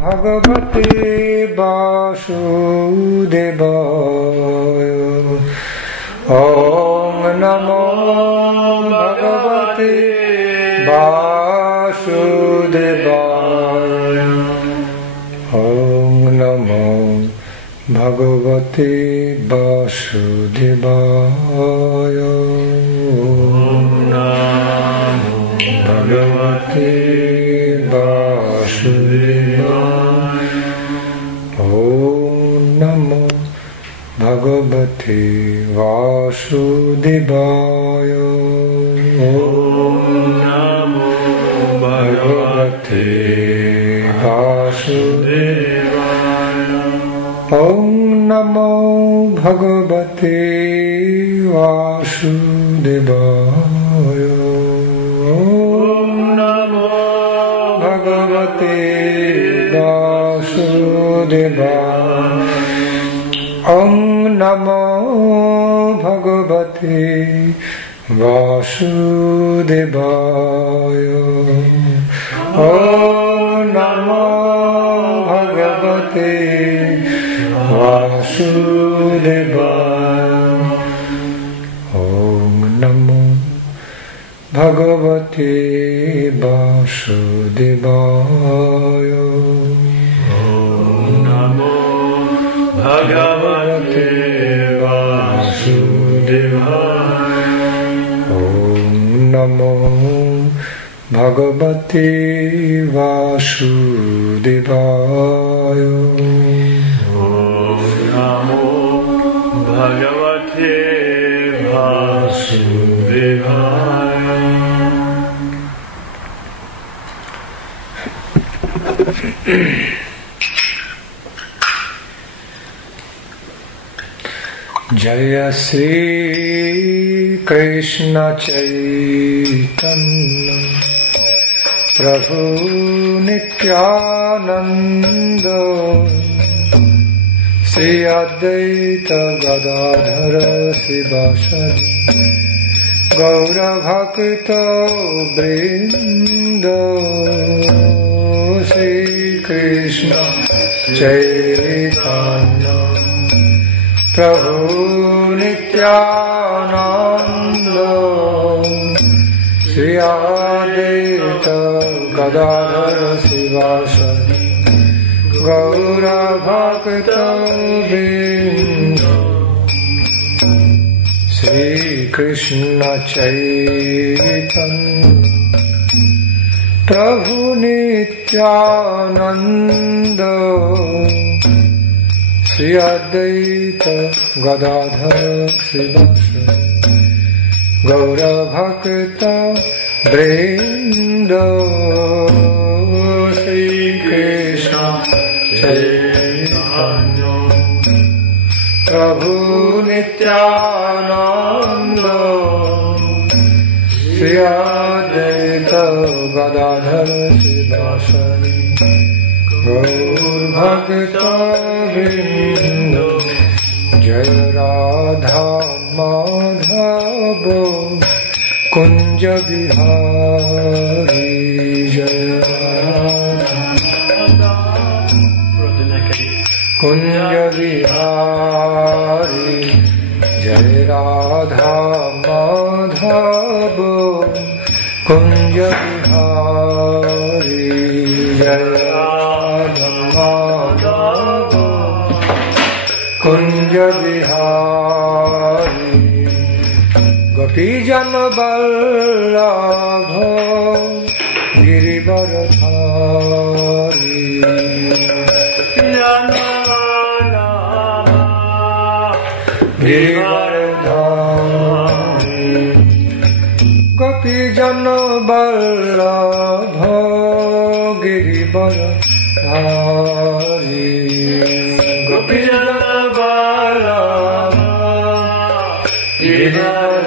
Bhagavate Vasudevaya. Om Namo Bhagavate Vasudevaya. Om Namo Bhagavate Vasudevaya. Om Namo Bhagavate Vasudevaya. Om Namo Bhagavate Vasudevaya. Om Namo Bhagavate Vasudevaya. Om Namo Bhagavate Vasudevaya. Om Namo Bhagavate Vasudevaya. Om Namo Bhagavate Vasudevaya. Om Namo Bhagavate Vasudevaya. Om Namo Bhagavate Vasudevaya. Om Namo Bhagavate Vasudevaya. Om Namo Bhagavate Vasudevaya. Om Namo Bhagavate Vasudevaya. Jaya Sri Krishna Chaitanya Prabhu Nityananda Sri Advaita Gadadhara Sivasadi Gaura Bhakta Vrinda. Sri Krishna Chaitanya Prabhu Nityananda Sri Advaita Gadadhara Sivasadi Gaura Bhakta Vrinda. Sri Krishna Chaitanya Prabhu Nityananda Sri Advaita Gadadhara Sivasadi Gaura Bhakta Vrinda. Sri Krishna Chaitanya Prabhu Nityananda Sri Advaita Gadadhara Sivasadi Gaur Bhakta Vrinda. Jayo Radha Madhava Kunja Bihari. Jayo Radha Kunja Bihari. Jai Radha Madhava Kunja Bihari. Jai Radha Madhava Kunja Bihari. Gopi Jana Vallabha Girivaradhari. Girivaradhari. Gopi Jana Vallabha Girivaradhari. Gopi Jana Vallabha Girivaradhari.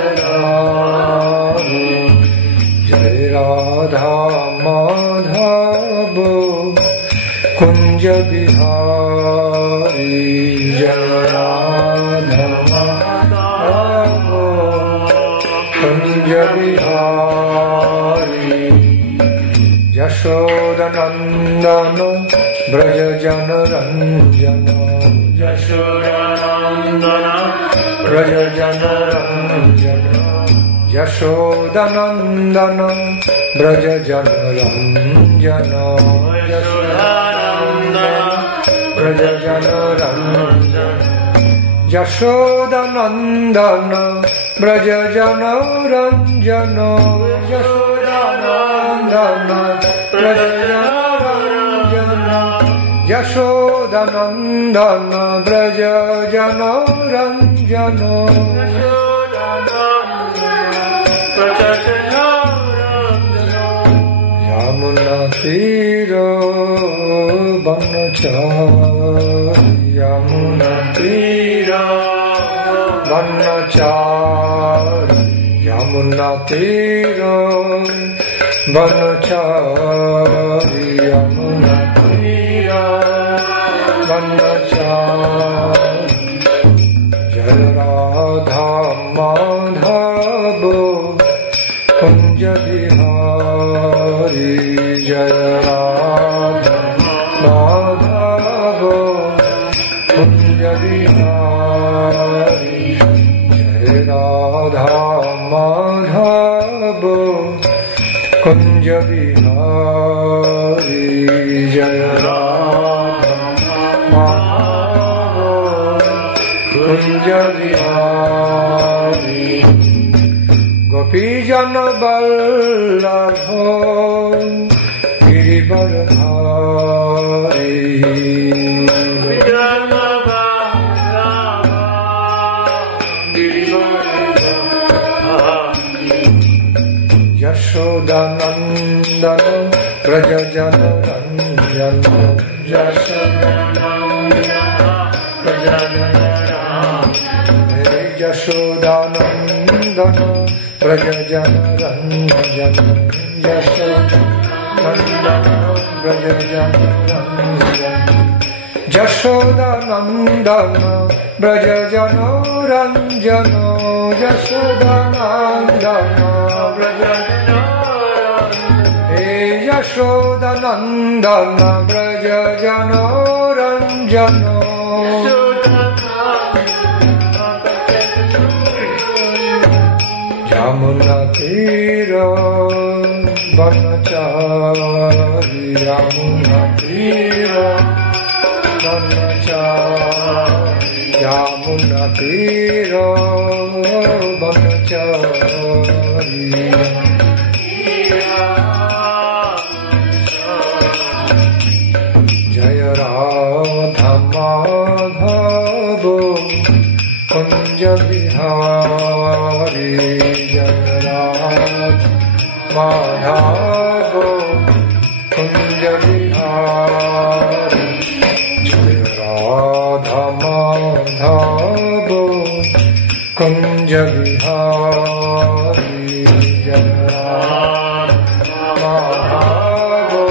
Jai Radha Madhava Kunja Bihari. Jai Radha Madhava Kunja Bihari. Yashoda Nandana Braja Jana Ranjana Yashodanandana Braja Jana Ranjana Yashodanandana Braja Jana Ranjana Braja Jana Ranjana Yashodanandana Braja Jana Ranjana Yashodanandana Braja Jana Ranjana Yashodanandana Braja Jana Ranjana Yamuna Tira Banachari Yamuna Tira Banachari Yamuna Tira Banachari Yamuna Tira Banachari Jaya Radha Madhava Kunja Bihari Jaya Radha Madhava Kunja Bihari Jaya Radha Madhava Kunja Bihari Jaya Radha Madhava Kunja Bihari Gopi Jana Vallabha Girivardhari Gopi Jana Vallabha Girivardhari Yashodanandana Braja Jana Ranjana Yashodanandana Braja Jana Ranjana Yashodanandana Braja Jana Ranjana Yashodanandana Braja Jana Ranjana Yashodanandana Braja Jana Ranjana Yashodanandana Braja Jana Yashodanandana Braja Jana Ranjana Yamuna Tira Banachari Yamuna Tira Banachari Yamuna Tira Banachari Jaya Radha Madhava Kunja Bihari Jaya Radha Madhava Kunja Bihari Jaya Radha Madhava Kunja Bihari Jaya Radha Madhava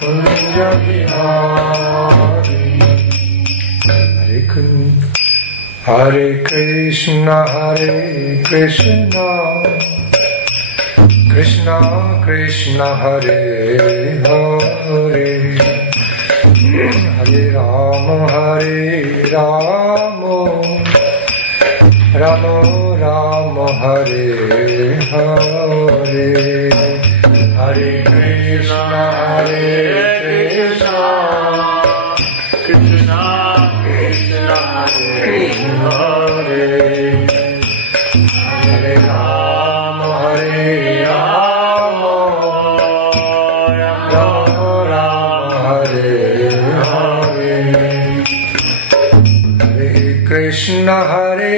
Kunja Bihari Hare Krishna Hare Krishna Krishna Krishna Hare Hare Hare Rama Hare Rama Rama Rama Hare Hare Hare Krishna Hare Krishna Krishna Krishna Hare Hare Hare Rama Hare Rama Rama Rama Hare Hare Hare Krishna Hare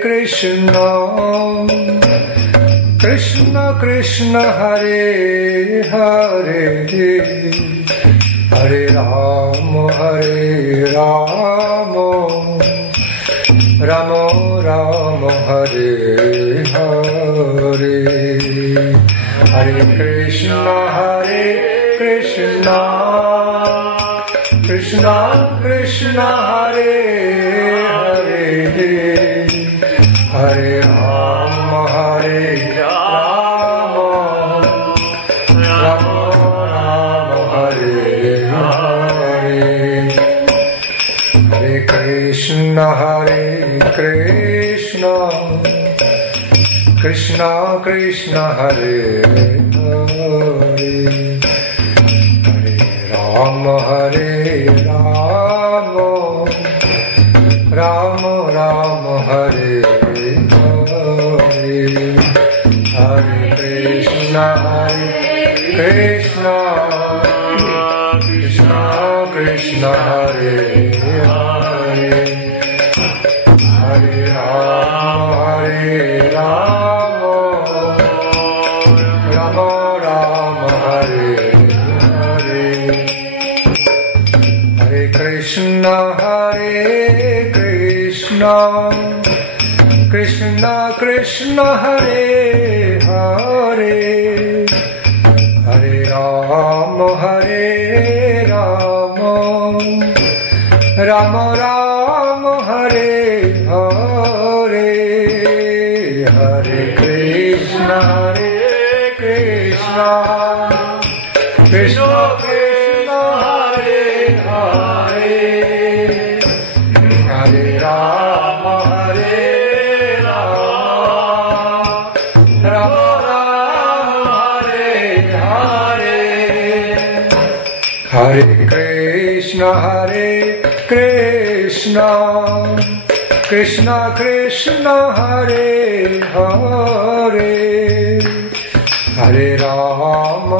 Krishna Krishna Krishna Hare Hare Hare Rama Hare Rama Rama Rama Hare Hare Hare Krishna Krishna Krishna Krishna Hare Hare Hare Rama Hare Rama Rama Rama Hare Hare Krishna Hare Krishna Krishna Krishna Hare Hare Hare Rama Hare Rama Rama Rama Hare Hare Hare Krishna Krishna Krishna Krishna Hare Hare Hare Rama Rama Rama Hare Hare Hare Krishna Krishna Krishna Hare Hare Hare Rama Rama Rama Hare Hare Hare Krishna Krishna Krishna Hare Hare Hare Rama Rama Hare Hare Hare Krishna Krishna Krishna Hare Hare Hare Rama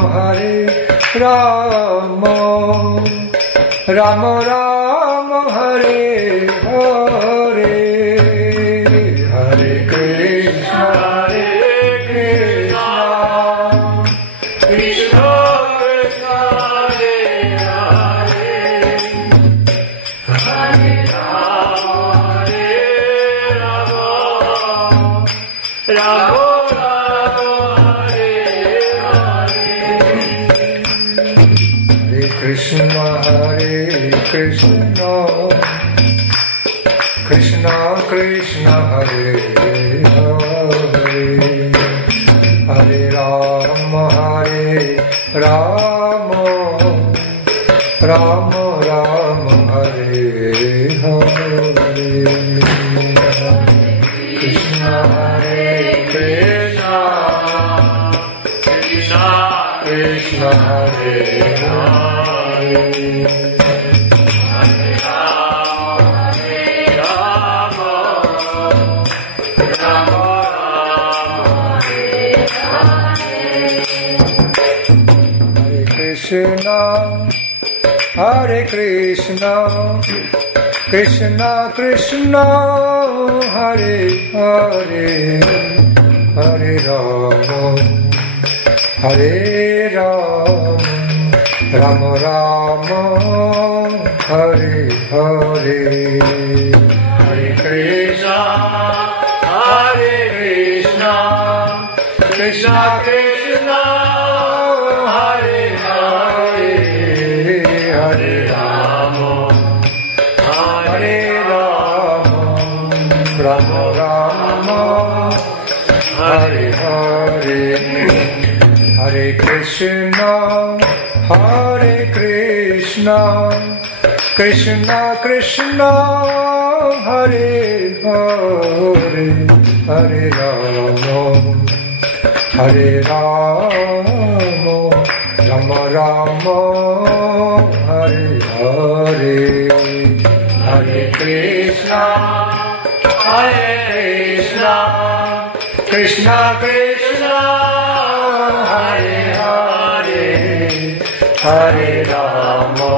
Rama Rama Hare Hare Hare Krishna Krishna Krishna Hare Hare Krishna Krishna Krishna Hare Hare Hare Rama Rama Rama Rama Hare Hare Krishna Krishna Krishna Hare Hare Hare Krishna Krishna Krishna Hare Hare Hare Rama Rama Rama Hare Hare Hare Krishna Krishna Krishna Hare Hare Hare Rama Rama Rama Hare Hare Hare Krishna Krishna Krishna Hare Hare Hare Rama Rama Rama Hare Hare Hare Krishna Krishna Krishna Hare Hare Hare Rama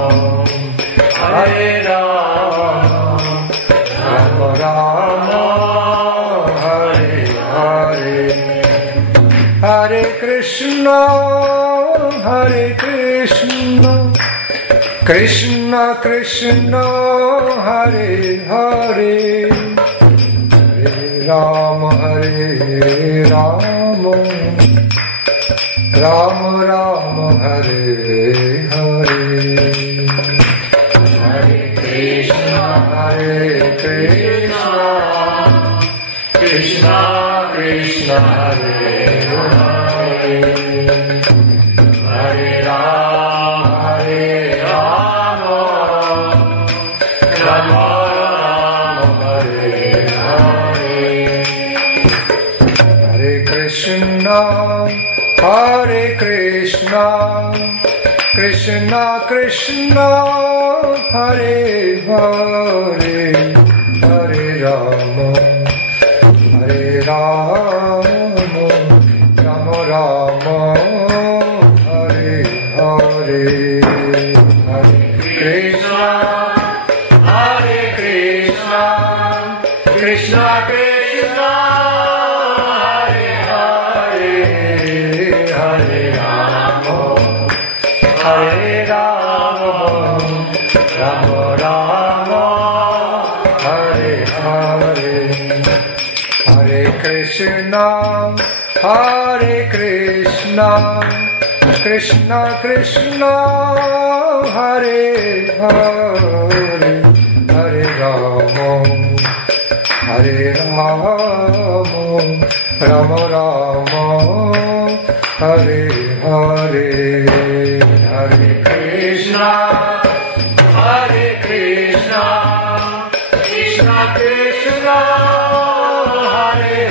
Rama Rama Hare Hare Hare Krishna Krishna Krishna Hare Hare Hare Rama Rama Rama Hare Hare Hare Krishna Krishna Krishna Hare Hare Hare Rama Rama Krishna, Krishna Krishna, Hare Hare, Hare Rama, Hare Rama, Rama Rama, Hare Hare, Hare Krishna, Hare Krishna, Krishna Krishna, Hare Hare, Hare Rama, Hare Rama, Rama Rama, Hare Hare, Hare Krishna, Hare Krishna, Krishna Krishna, Hare Hare, Hare Rama, Hare Rama, Rama Rama, Hare Hare, Hare Krishna, Hare Krishna, Krishna Krishna, Hare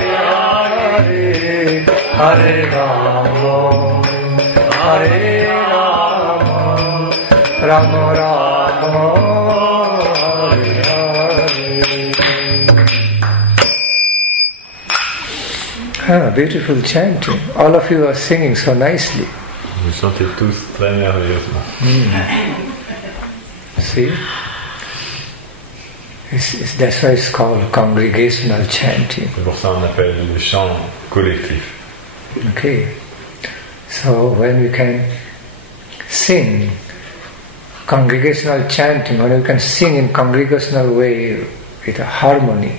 Hare, Hare Rama, Hare Rama, Rama Rama, Hare Hare. Ah, beautiful chanting. All of you are singing so nicely. Vous chantez tous très merveilleusement. See? That's why it's called congregational chanting. C'est pour ça qu'on appelle le chant collectif. Okay. So when we can sing congregational chanting, when we can sing in congregational way with a harmony,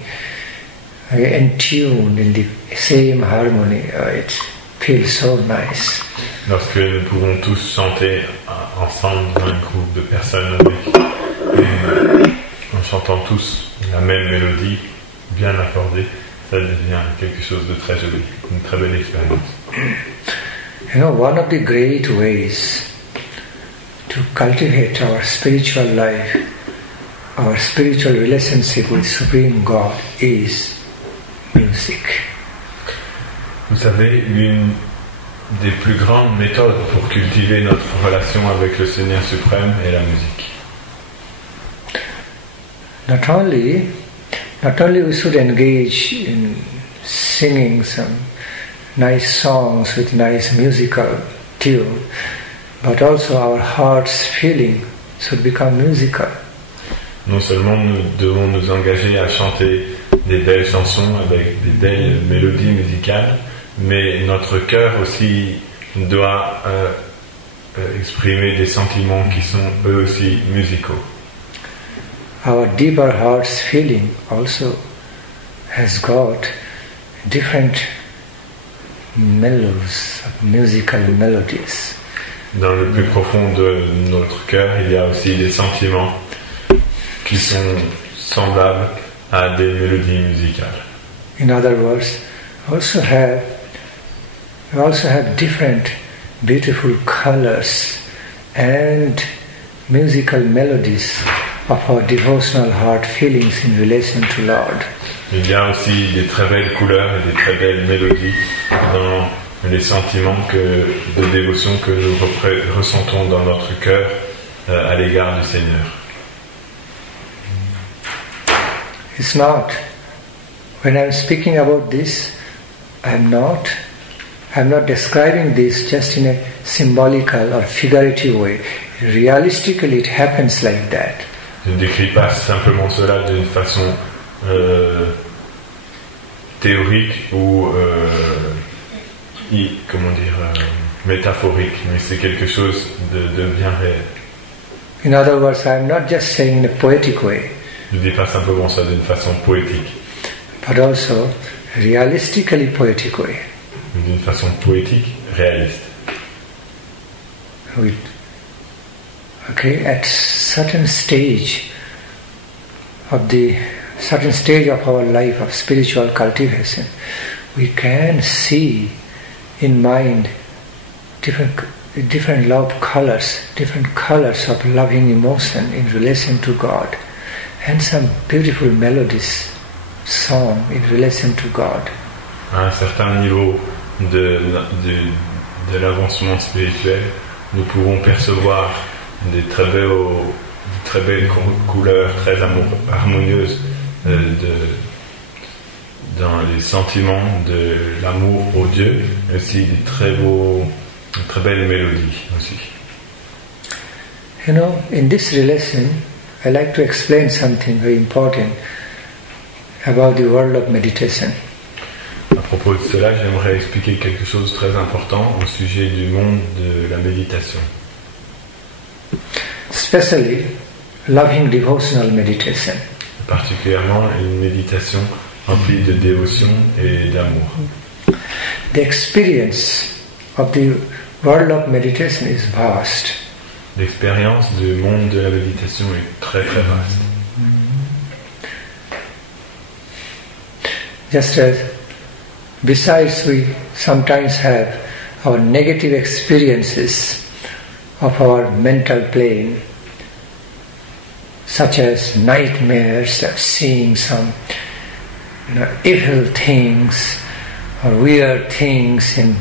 entuned in the same harmony, it feels so nice. Lorsque nous pouvons tous chanter ensemble dans un groupe de personnes en chantant tous la même mélodie, bien accordée, ça devient quelque chose de très joli, une très belle expérience. You know, one of the great ways to cultivate our spiritual life, our spiritual relationship with Supreme God is music. Vous savez, l'une des plus grandes méthodes pour cultiver notre relation avec le Seigneur suprême est la musique. Not only we should engage in singing some nice songs with nice musical tune, but also our heart's feeling should become musical. Non seulement nous devons nous engager à chanter des belles chansons avec des belles mélodies musicales, mais notre cœur aussi doit exprimer des sentiments qui sont eux aussi musicaux. Our deeper heart's feeling also has got different mellows, musical melodies. Dans le plus profond de notre cœur, il y a aussi des sentiments qui sont semblables à des mélodies musicales. In other words, we also have different beautiful colors and musical melodies of our devotional heart feelings in relation to Lord. Il y a aussi des très belles couleurs et des très belles mélodies dans les sentiments de dévotion que nous ressentons dans notre cœur à l'égard du Seigneur. It's not. When I'm speaking about this, I'm not describing this just in a symbolical or figurative way. Realistically, it happens like that. Je ne décris pas simplement cela d'une façon théorique ou métaphorique, mais c'est quelque chose de bien réel. In other words, I'm not just saying in a poetic way. Je ne dis pas simplement ça d'une façon poétique, but also realistically poetic way. Mais d'une façon poétique, réaliste. At certain stage of our life of spiritual cultivation, we can see in mind different love colors, different colors of loving emotion in relation to God, and some beautiful melodies, song in relation to God. À un certain niveau de l'avancement spirituel, nous pouvons percevoir des très belles couleurs, très harmonieuses dans les sentiments de l'amour au Dieu, et aussi des très belles mélodies aussi. You know, in this lesson, I like to explain something very important about the world of meditation. À propos de cela, j'aimerais expliquer quelque chose de très important au sujet du monde de la méditation. Especially loving devotional meditation. Particulièrement une méditation remplie de dévotion et d'amour. The experience of the world of meditation is vast. L'expérience du monde de la méditation est très très vaste. Just as besides we sometimes have our negative experiences of our mental plane, such as nightmares of seeing some evil things or weird things in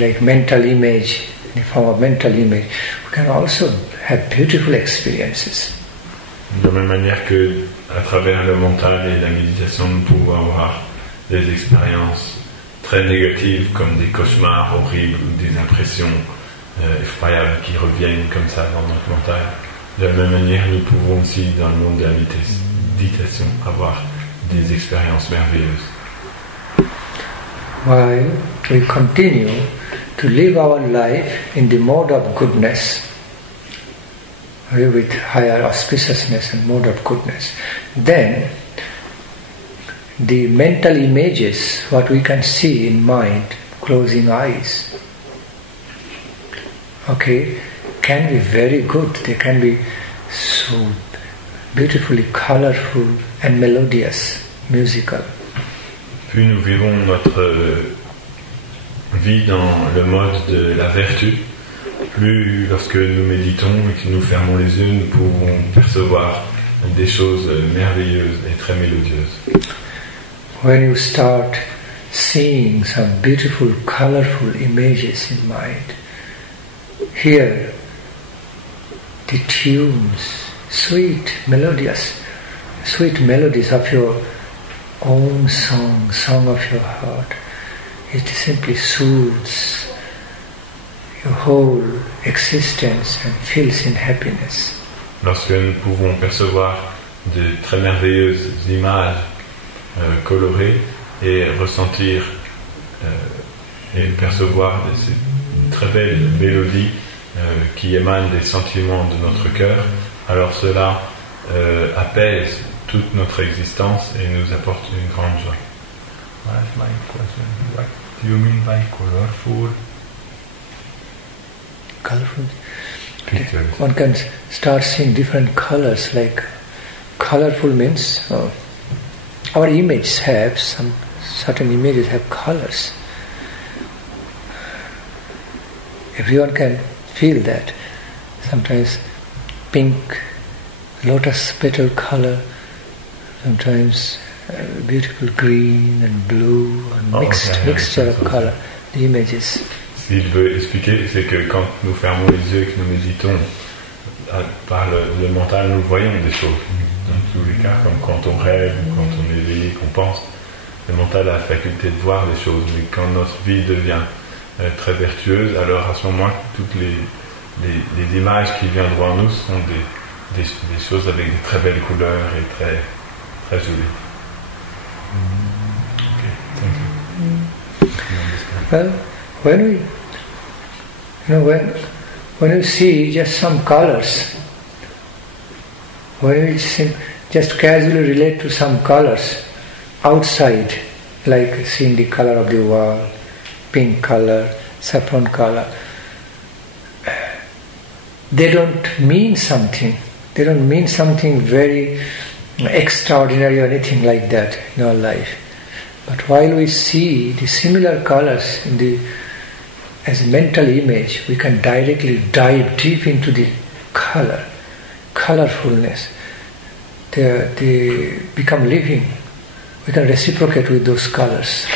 like mental image, in the form of mental image, we can also have beautiful experiences. De la même manière que à travers le mental et la méditation, nous pouvons avoir des expériences très négatives comme des cauchemars horribles ou des impressions effroyables qui reviennent comme ça dans notre mental. De la même manière, nous pouvons aussi dans le monde de la méditation avoir des expériences merveilleuses. While we continue to live our life in the mode of goodness, with higher auspiciousness and mode of goodness, then the mental images, what we can see in mind, closing eyes, can be very good. They can be so beautifully colorful and melodious, musical. Plus nous vivons notre vie dans le mode de la vertu, plus lorsque nous méditons et que nous fermons les yeux, nous pouvons percevoir des choses merveilleuses et très mélodieuses. When you start seeing some beautiful, colorful images in mind, hear the tunes, sweet melodies of your own song of your heart. It simply soothes your whole existence and fills in happiness. Lorsque nous pouvons percevoir de très merveilleuses images colorées et ressentir et percevoir ces très belles mélodies qui émanent des sentiments de notre cœur, alors cela apaise toute notre existence et nous apporte une grande joie. That's my question. What do you mean by colorful? Colorful. Pictures. One can start seeing different colors. Like colorful means our images have some certain images have colors. Everyone can feel that. Sometimes pink, lotus petal color. Sometimes beautiful green and blue and mixture of color. The images. S'il veut expliquer, c'est que quand nous fermons les yeux et que nous méditons par le mental, nous voyons des choses. Dans tous les cas, comme quand on rêve ou quand on est éveillé, qu'on pense, le mental a la faculté de voir des choses. Mais quand notre vie devient très vertueuse, alors à ce moment-là, toutes les images qui viendront à nous seront des choses avec de très belles couleurs et très, très jolies. Okay, thank you. Well, when you see just some colors, when you just casually relate to some colors outside, like seeing the color of the wall, pink color, saffron color, they don't mean something. They don't mean something very extraordinary or anything like that in our life. But while we see the similar colors as a mental image, we can directly dive deep into the colorfulness. They become living. We can reciprocate with those colors.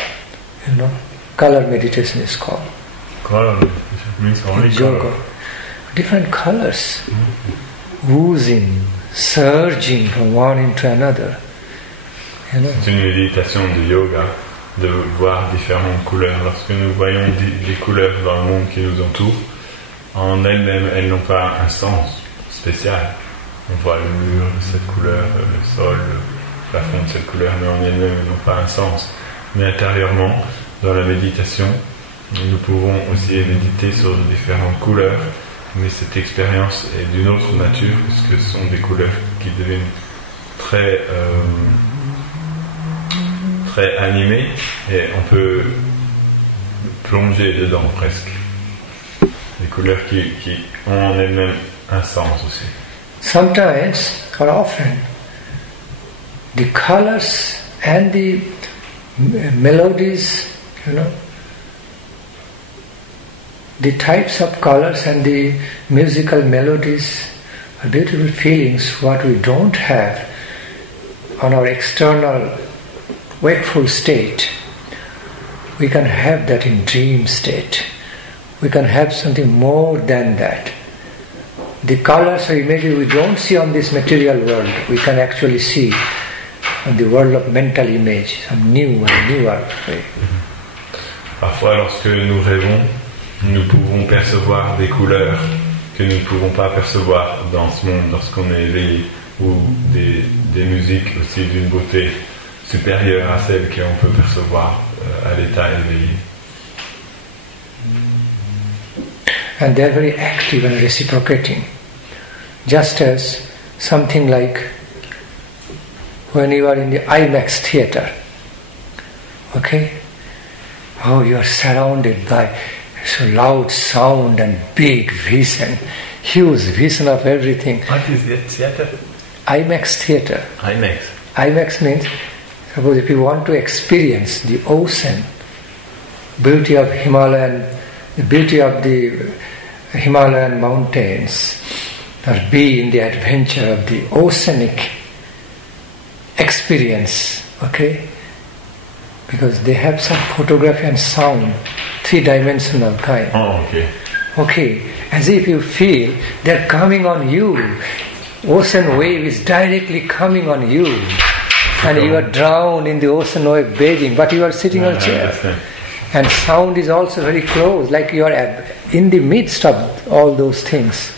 Color meditation is called. Color meditation means only yoga. color. different colors, oozing, surging from one into another. You know? C'est une méditation de yoga, de voir différentes couleurs. Lorsque nous voyons des couleurs dans le monde qui nous entoure, en elles-mêmes, elles n'ont pas un sens spécial. On voit le mur de cette couleur, le sol, le plafond de cette couleur, mais en elles-mêmes, elles n'ont pas un sens. Mais intérieurement, dans la méditation, nous pouvons aussi méditer sur différentes couleurs, mais cette expérience est d'une autre nature, puisque ce sont des couleurs qui deviennent très animées, et on peut plonger dedans presque. Des couleurs qui ont en elles-mêmes un sens aussi. Sometimes, or often, the colors and the melodies, the types of colors and the musical melodies are beautiful feelings what we don't have on our external wakeful state. We can have that in dream state. We can have something more than that. The colors or images we don't see on this material world, we can actually see on the world of mental image, some new and newer way. Parfois, lorsque nous rêvons, nous pouvons percevoir des couleurs que nous ne pouvons pas percevoir dans ce monde lorsqu'on est éveillé, ou des musiques aussi d'une beauté supérieure à celle qu'on peut percevoir à l'état éveillé. And they are very active and reciprocating. Just as something like when you are in the IMAX theater, okay? Oh, you are surrounded by so loud sound and big vision, huge vision of everything. What is the theater? IMAX theater. IMAX. IMAX means, suppose if you want to experience the ocean, beauty of Himalayan, the beauty of the Himalayan mountains, or be in the adventure of the oceanic experience, okay? Because they have some photography and sound, three-dimensional kind. Oh, okay. Okay, as if you feel they're coming on you. Ocean wave is directly coming on you. And you are drowned in the ocean wave bathing, but you are sitting on a chair. And sound is also very close, like you are in the midst of all those things.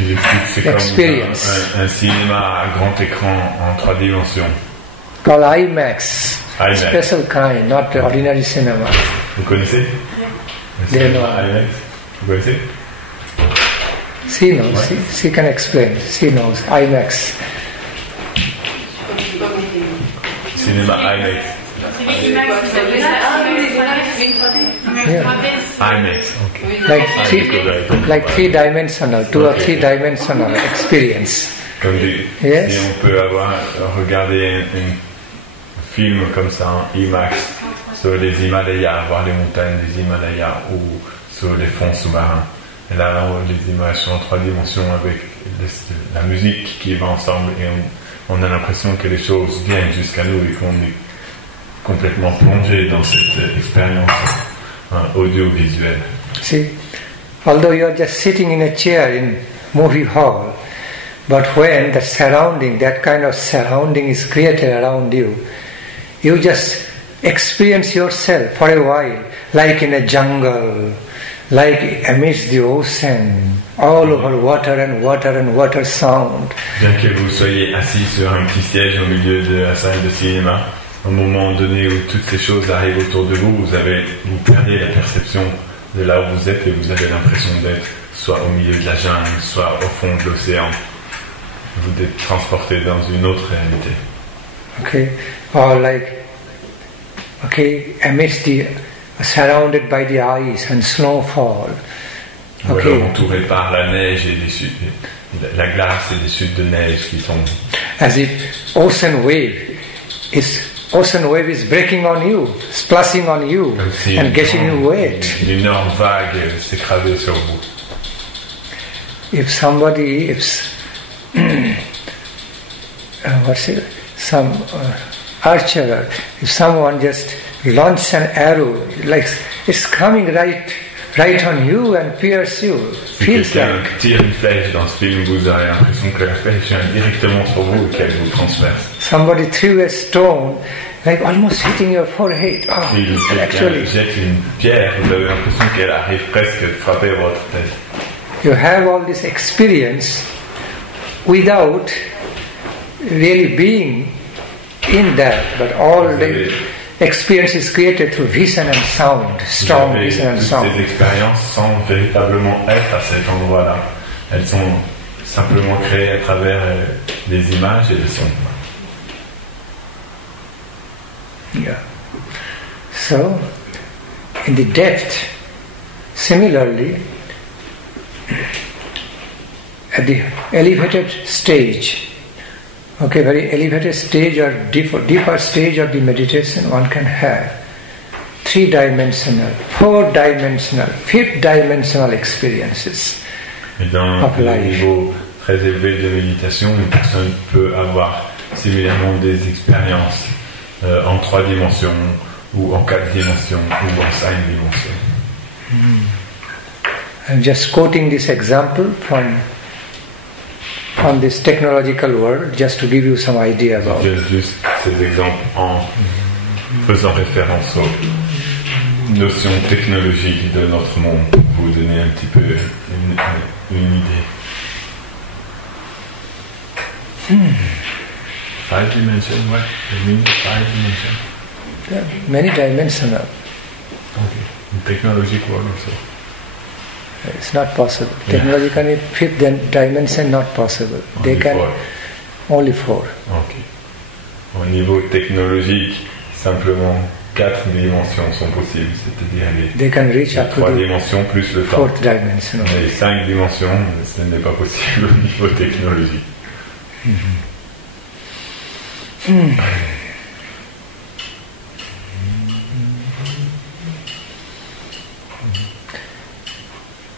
Experience. Un cinéma à grand écran en 3 dimensions. Called IMAX. IMAX. Special kind, not ordinary cinema. Vous connaissez? They know. IMAX. Vous connaissez? She knows. Ouais. She can explain. She knows. IMAX. Cinéma IMAX. Yeah. IMAX. Okay. Like three-dimensional, 2 or 3-dimensional experience. Comme yes. Si on peut regarder un film comme ça en IMAX sur les Himalayas, voir les montagnes des Himalayas ou sur les fonds sous-marins. Et là, les images sont en 3 dimensions avec la musique qui va ensemble et on a l'impression que les choses viennent jusqu'à nous et qu'on est complètement plongé dans cette expérience audiovisuelle. See, although you are just sitting in a chair in movie hall, but when the surrounding, that kind of surrounding is created around you, you just experience yourself for a while, like in a jungle, like amidst the ocean, all over water and water and water sound. Bien que vous soyez assis sur un petit siège au milieu de la salle de cinéma, au moment donné où toutes ces choses arrivent autour de vous, vous perdez la perception de là où vous êtes et vous avez l'impression d'être soit au milieu de la jungle, soit au fond de l'océan. Vous êtes transporté dans une autre réalité. Okay, or like, okay, amidst the, surrounded by the ice and snowfall. Ou okay. alors entouré par la neige et la glace et des chutes de neige qui tombent. As if ocean wave is breaking on you, splashing on you, and getting you wet. Une énorme vague s'écraser sur vous. If somebody, some archer, if someone just launches an arrow, like it's coming right right on you and pierce you. Si Feels quelqu'un like tire une flèche dans ce film, vous aurez l'impression que la flèche vient directement sur vous et qu'elle vous transperce. somebody threw a stone, like almost hitting your forehead. Oh, Si quelqu'un actually, jette une pierre, vous avez l'impression qu'elle arrive presque à frapper votre tête. you have all this experience without really being in that, but all the experience is created through vision and sound, strong Vous avez vision and toutes sound. ces expériences sans véritablement être à cet endroit-là. Elles sont simplement créées à travers des images et des sons. Yeah. So, in the depth, similarly, at the elevated stage, okay, very elevated stage or deeper stage of the meditation, one can have 3-dimensional, 4-dimensional, 5th-dimensional experiences Et dans of le life. niveau très élevé de méditation, une personne peut avoir similairement des expériences en 3 dimensions, ou en 4 dimensions, ou en 5 dimensions. I'm just quoting this example from this technological world, just to give you some idea Je about it. donne juste ces exemples en faisant référence aux notions technologiques de notre monde, pour vous donner un petit peu une idée. 5 dimensions, what? You mean 5 dimensions? Yeah, many dimensional. Okay. In technologic world also. It's not possible. Yeah. Technologically, 5th dimension not possible. They Only can 4. only 4. Ok. Au niveau technologique, simplement 4 dimensions sont possibles, c'est-à-dire They can reach les up to 3 the dimensions plus le temps. 4th dimension. Les 5 dimensions, ce n'est pas possible au niveau technologique.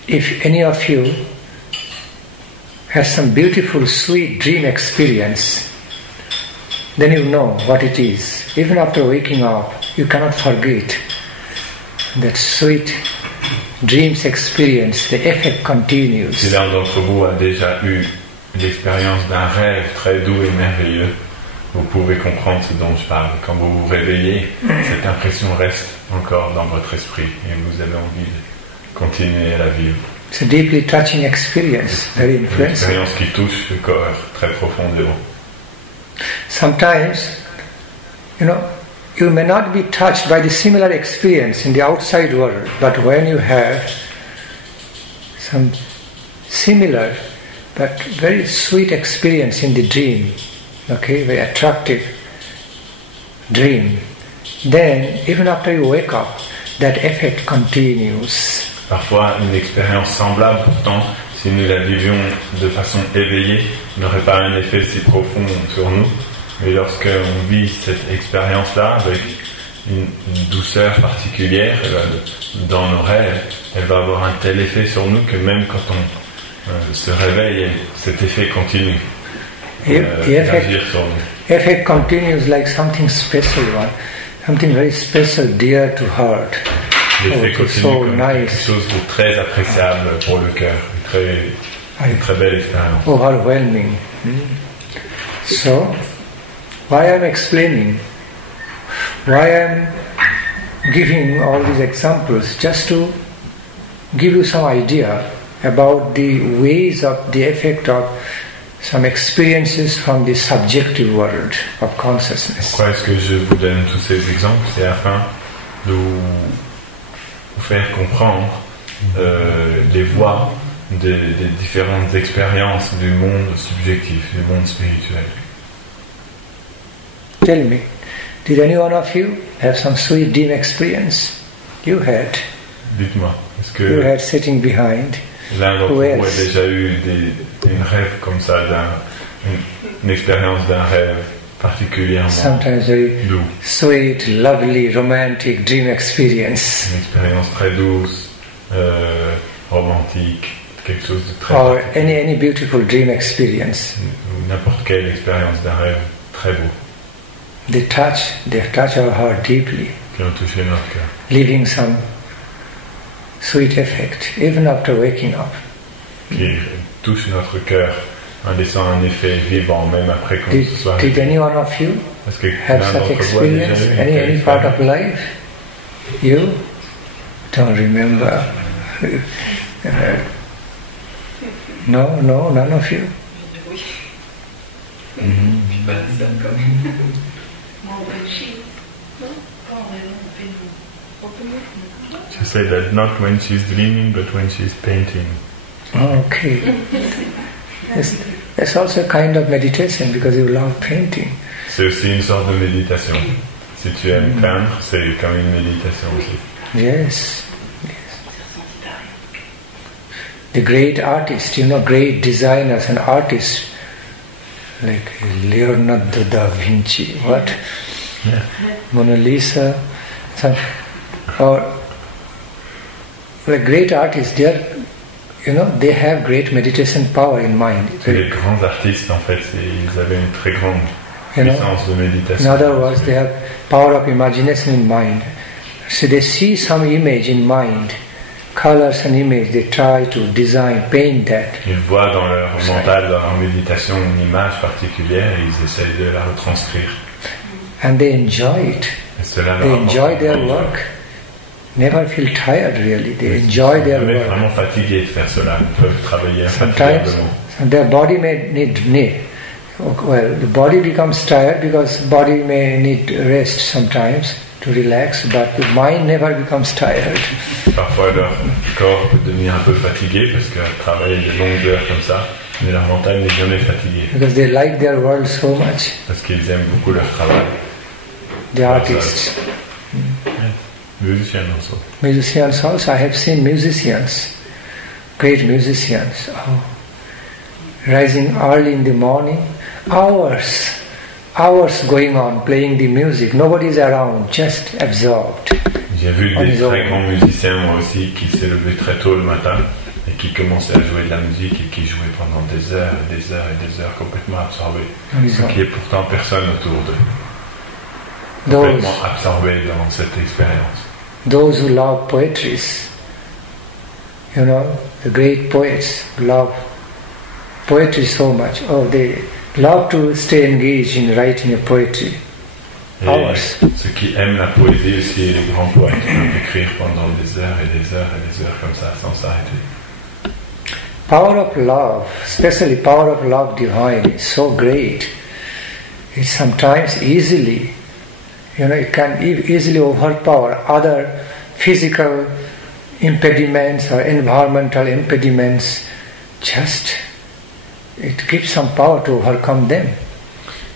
If any of you has some beautiful, sweet dream experience, then you know what it is. Even after waking up, you cannot forget that sweet dreams experience. The effect continues. Si l'un d'entre vous a déjà eu l'expérience d'un rêve très doux et merveilleux, vous pouvez comprendre ce dont je parle. Quand vous vous réveillez, cette impression reste encore dans votre esprit et vous avez envie de continuer à la vivre. It's a deeply touching experience, very Une influential. expérience qui touche le corps très profondément. Sometimes, you may not be touched by the similar experience in the outside world, but when you have some similar but very sweet experience in the dream, okay, very attractive dream, then even after you wake up, that effect continues. Parfois, une expérience semblable, pourtant, si nous la vivions de façon éveillée, n'aurait pas un effet si profond sur nous. Mais lorsqu'on vit cette expérience-là avec une douceur particulière dans nos rêves, elle va avoir un tel effet sur nous que même quand on se réveille, cet effet continue d'agir sur nous. Effect continues like something special one, something very special, dear to heart. L'effet it's continue so comme nice. quelque chose de très appréciable pour le cœur, une très belle expérience. Overwhelming. So, why I'm explaining, why I'm giving all these examples, just to give you some idea about the ways of the effect of some experiences from the subjective world of consciousness. Pourquoi est-ce que je vous donne tous ces exemples? C'est afin de vous faire comprendre les voies des différentes expériences du monde subjectif, du monde spirituel. Tell me, did any one of you have some sweet dream experience? You had. Dites-moi, est-ce You que had sitting behind. l'un d'entre Who vous a else? déjà eu une rêve comme ça, une expérience d'un rêve particulièrement Sometimes very doux, sweet, lovely, romantic dream experience. une expérience très douce, romantique, quelque chose de très Or particulier. any beautiful dream experience. Ou n'importe quelle expérience d'un rêve très beau They touch our heart deeply, qui ont touché notre cœur, leaving some sweet effect, even after waking up. Qui touche notre cœur en laissant un effet vivant même après qu'on se soit Did any one of you Est-ce que have l'un such d'entre vous a déjà experience? eu Any part of life? You? Don't remember. No, none of you. She said that not when she's dreaming, but when she's painting. Okay. That's also a kind of meditation because you love painting. C'est aussi une sorte de méditation. Si tu aimes peindre, c'est comme une méditation aussi. Yes. The great artists, great designers and artists like Leonardo da Vinci, what? Yeah. Mona Lisa, or like great artists, they have great meditation power in mind. Les grands artistes, en fait, ils avaient une très grande puissance de méditation. In other words, they have power of imagination in mind. So they see some image in mind, colors and image, they try to design, paint that. Ils voient dans leur mental, dans leur méditation, une image particulière et ils essayent de la retranscrire. And they enjoy it. They enjoy their work. Never feel tired really. They enjoy their work. Ils sont vraiment fatigués de faire cela. Ils peuvent travailler infatigablement. Sometimes their body may need. Well, the body becomes tired because body may need rest sometimes to relax, but the mind never becomes tired. Parfois leur corps peut devenir un peu fatigué parce qu'ils travaillent de longues heures comme ça, mais leur mental n'est jamais fatigué. Because they like their world so much. Parce qu'ils aiment beaucoup leur travail. The artists. Musicians also. Musicians also. I have seen musicians, great musicians, rising early in the morning, hours going on playing the music. Nobody is around, just absorbed. J'ai vu des très grands musiciens moi aussi qui s'est levé très tôt le matin et qui commençaient à jouer de la musique et qui jouaient pendant des heures et des heures et des heures complètement absorbés. Sans qu'il y ait pourtant personne autour d'eux. Complètement absorbés dans cette expérience. Those who love poetry, the great poets love poetry so much. They love to stay engaged in writing a poetry. Et ceux qui aiment la poésie aussi, et les grands poètes peuvent écrire pendant des heures et des heures et des heures comme ça, sans s'arrêter. Power of love, especially power of love divine, is so great. It sometimes easily, it can easily overpower other physical impediments or environmental impediments. Just, it gives some power to overcome them.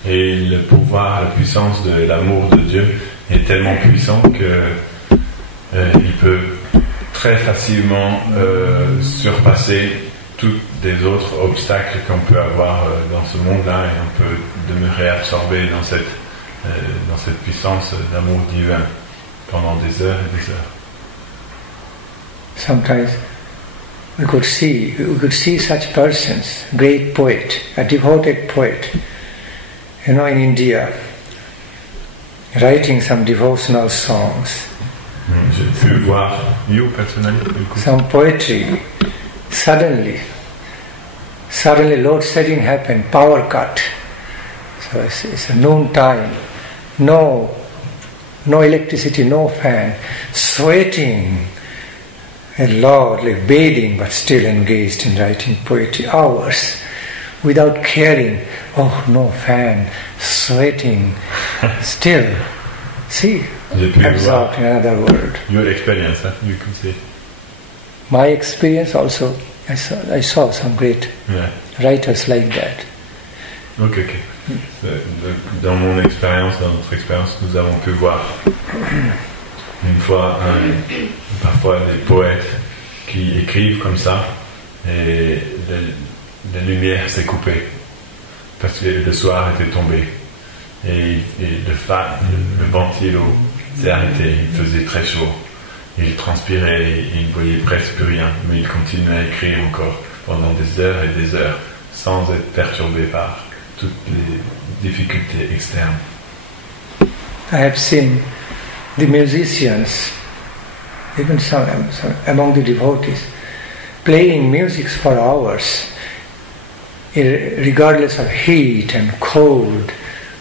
Et le pouvoir, la puissance de l'amour de Dieu est tellement puissant que il peut très facilement surpasser tous les autres obstacles qu'on peut avoir dans ce monde-là, et on peut demeurer absorbé dans cette puissance d'amour divin pendant des heures et des heures. Sometimes we could see such persons, great poet, a devoted poet, in India, writing some devotional songs. J'ai pu voir, some poetry. Suddenly load shedding happened, power cut. So it's a noon time, no electricity, no fan, sweating, and Lord, like bathing, but still engaged in writing poetry, hours, without caring. Oh, no fan, sweating, still. See, absorbed in another world. Your experience, you could say. My experience also, I saw some great writers like that. Ok. Dans mon expérience, dans notre expérience, nous avons pu voir une fois, parfois des poètes qui écrivent comme ça et la lumière s'est coupée parce que le soir était tombé et le ventilo s'est arrêté, il faisait très chaud. Il transpirait et il ne voyait presque plus rien, mais il continuait à écrire encore pendant des heures et des heures, sans être perturbé par toutes les difficultés externes. I have seen the musicians, even some among the devotees, playing music for hours, regardless of heat and cold,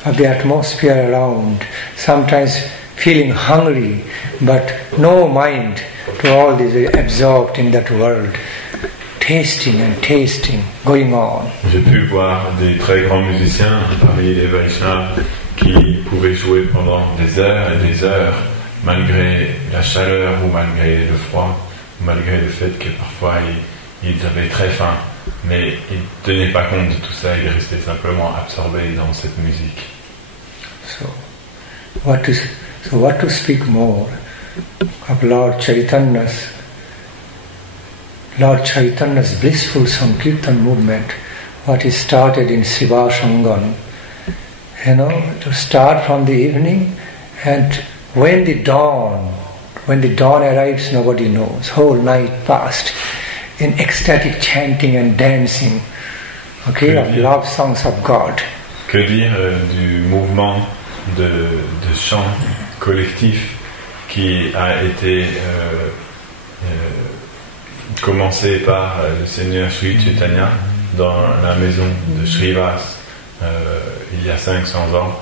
of the atmosphere around, sometimes feeling hungry, but no mind to all this, absorbed in that world, tasting and tasting, going on. J'ai pu voir des très grands musiciens parmi les Vaishnavas qui pouvaient jouer pendant des heures et des heures, malgré la chaleur ou malgré le froid, malgré le fait que parfois ils avaient très faim, mais ils ne tenaient pas compte de tout ça, ils restaient simplement absorbés dans cette musique. So what to speak more of Lord Chaitanya's blissful Sankirtan movement, what is started in Shiva Shangan, to start from the evening, and when the dawn arrives, nobody knows. Whole night passed in ecstatic chanting and dancing, of love songs of God. Que dire du mouvement de chant collectif qui a été commencé par le Seigneur Sri Chaitanya dans la maison de Srivas il y a 500 ans,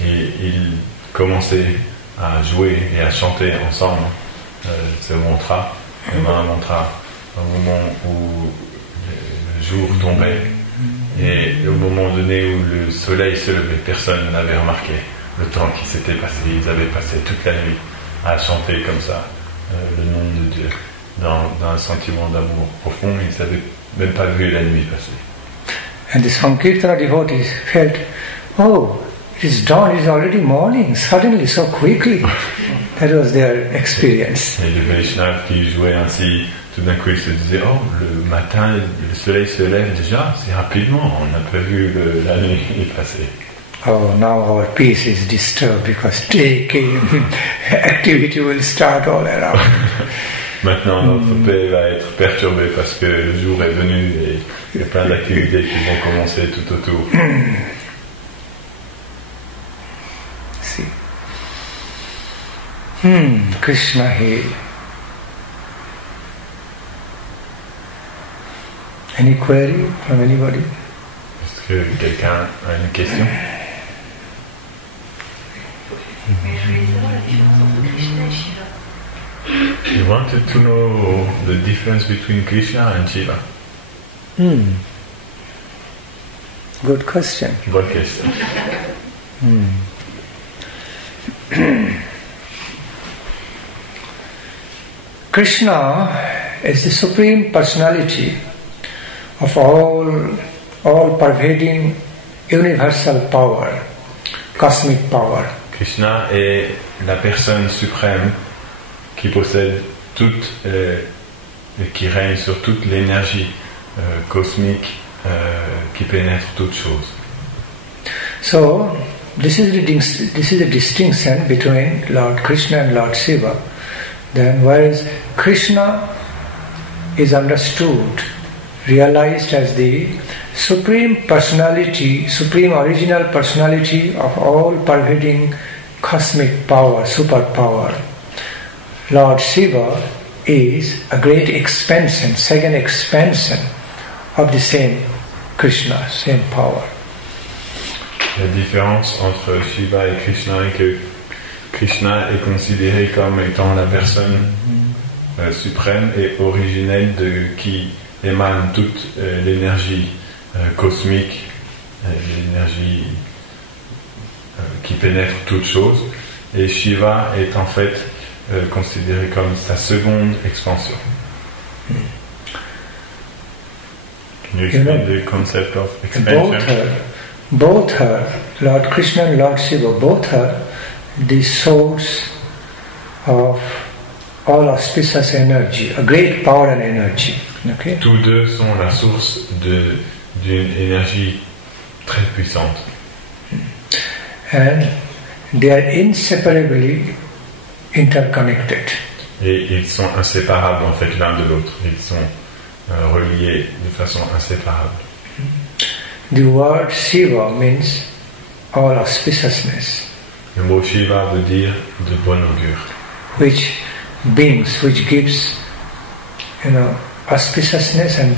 et ils commençaient à jouer et à chanter ensemble ce mantra, le mantra, au moment où le jour tombait, et au moment donné où le soleil se levait, personne n'avait remarqué le temps qui s'était passé. Ils avaient passé toute la nuit à chanter comme ça le nom de Dieu dans un sentiment d'amour profond. Ils n'avaient même pas vu la nuit passer. And the Sankirtana devotees felt, oh, it is dawn, it is already morning, suddenly, so quickly. That was their experience. Et les Vaishnavas qui jouaient ainsi, tout d'un coup ils se disaient, oh, le matin, le soleil se lève déjà, c'est rapidement, on n'a pas vu la nuit passer. Oh, now our peace is disturbed because day came, activity will start all around. Maintenant, notre paix va être perturbée parce que le jour est venu et il y a plein d'activités qui vont commencer tout autour. See. Krishna Hail. Any query from anybody? Est-ce que quelqu'un a une question? You wanted to know the difference between Krishna and Shiva. Good question. Bonne question. Krishna is the supreme personality of all pervading universal power, cosmic power. Krishna est la personne suprême qui possède toute et qui règne sur toute l'énergie cosmique qui pénètre toute chose. So this is the distinction between Lord Krishna and Lord Shiva. Then whereas Krishna is understood, realized as the supreme personality, supreme original personality of all pervading cosmic power, superpower. Lord Shiva is a great expansion, second expansion of the same Krishna, same power. La différence entre Shiva et Krishna est que Krishna est considéré comme étant la personne suprême et originelle de qui émane toute l'énergie cosmique, l'énergie qui pénètre toute chose, et Shiva est en fait considéré comme sa seconde expansion. Can you explain the concept of expansion? Both are, Lord Krishna and Lord Shiva, both are the source of all auspicious energy, a great power and energy. Okay? Tous deux sont la source d'une énergie très puissante. And they are inseparably interconnected. Et ils sont inséparables en fait l'un de l'autre. Ils sont reliés de façon inséparable. The word Shiva means all auspiciousness. Le mot Shiva veut dire de bon augure. Which beings which gives, auspiciousness and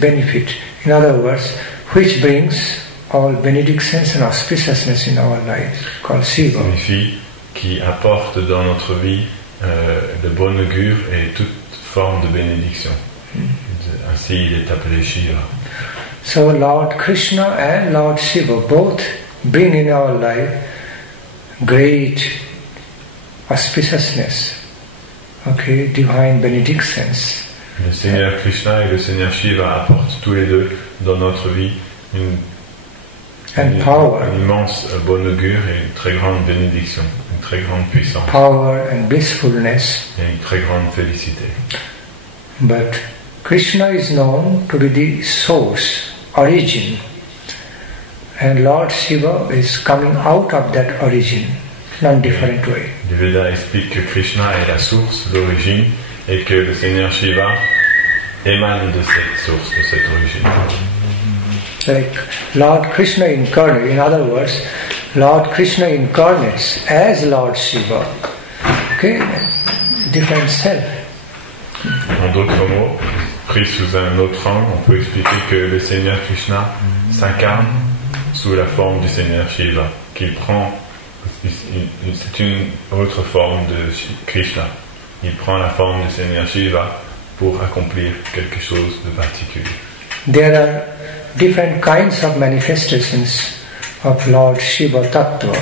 benefit. In other words, which brings all benedictions and auspiciousness in our lives, called Shiva. Signifie qui apporte dans notre vie de bon augure et toute forme de bénédiction. Ainsi, il est appelé Shiva. So Lord Krishna and Lord Shiva both bring in our life great auspiciousness, divine benedictions. Le Seigneur Krishna et le Seigneur Shiva apportent tous les deux dans notre vie une immense bon augure et une très grande bénédiction, une très grande puissance. Power and blissfulness. Et une très grande félicité. But Krishna is known to be the source, origin, and Lord Shiva is coming out of that origin, non-different way. Les Védas expliquent que Krishna est la source, l'origine, et que le Seigneur Shiva émane de cette source, de cette origine. Like Lord Krishna incarnate, in other words, Lord Krishna incarnates as Lord Shiva, different self. En d'autres mots, pris sous un autre angle, on peut expliquer que le Seigneur Krishna s'incarne sous la forme du Seigneur Shiva, qu'il prend, c'est une autre forme de Krishna. Il prend la forme du Seigneur Shiva pour accomplir quelque chose de particulier. There are different kinds of manifestations of Lord Shiva Tattva.